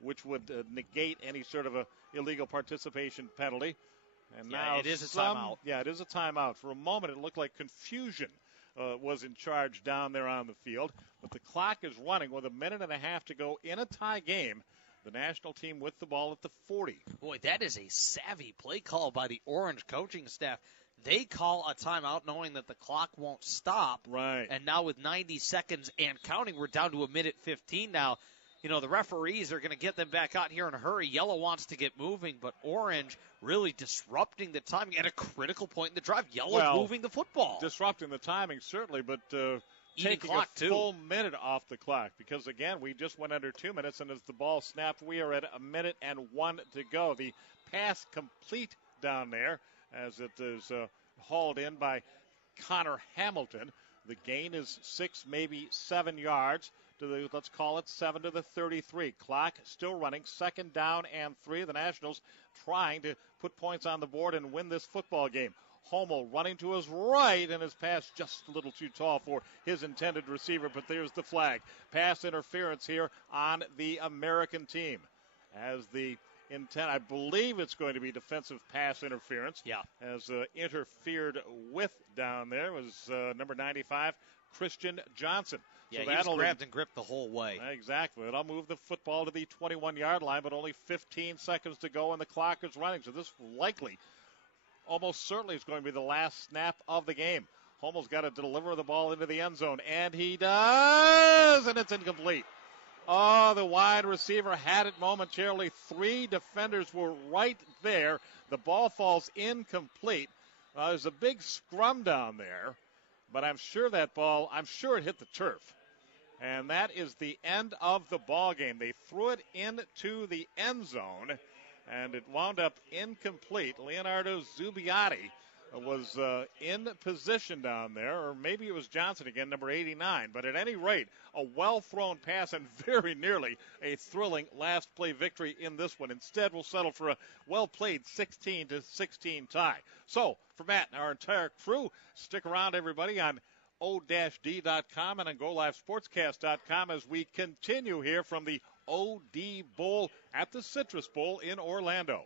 which would negate any sort of a illegal participation penalty. And now it is a timeout. Yeah, it is a timeout. For a moment, it looked like confusion was in charge down there on the field. But the clock is running with 1.5 minutes to go in a tie game. The national team with the ball at the 40. Boy, that is a savvy play call by the Orange coaching staff. They call a timeout knowing that the clock won't stop. Right. And now with 90 seconds and counting, we're down to 1:15 now. The referees are going to get them back out here in a hurry. Yellow wants to get moving, but Orange really disrupting the timing at a critical point in the drive. Yellow moving the football. Disrupting the timing, certainly, but taking clock a full minute off the clock because, again, we just went under 2 minutes, and as the ball snapped, we are at 1 minute and 1 to go. The pass complete down there as it is hauled in by Connor Hamilton. The gain is 6, maybe 7 yards. Let's call it 7 to the 33. Clock still running. 2nd down and 3. The Nationals trying to put points on the board and win this football game. Hommel running to his right, and his pass just a little too tall for his intended receiver, but there's the flag. Pass interference here on the American team. As the intent, I believe it's going to be defensive pass interference. Yeah. As interfered with down there was number 95, Christian Johnson. Yeah, so he was grabbed and gripped the whole way. Exactly. It'll move the football to the 21-yard line, but only 15 seconds to go, and the clock is running. So this likely, almost certainly, is going to be the last snap of the game. Hommel's got to deliver the ball into the end zone, and he does, and it's incomplete. Oh, the wide receiver had it momentarily. 3 defenders were right there. The ball falls incomplete. There's a big scrum down there, but I'm sure it hit the turf. And that is the end of the ball game. They threw it into the end zone, and it wound up incomplete. Leonardo Zubiotti was in position down there, or maybe it was Johnson again, number 89. But at any rate, a well-thrown pass and very nearly a thrilling last play victory in this one. Instead, we'll settle for a well-played 16-16 tie. So, for Matt and our entire crew, stick around, everybody, on O-D.com and on GoLiveSportsCast.com as we continue here from the OD Bowl at the Citrus Bowl in Orlando.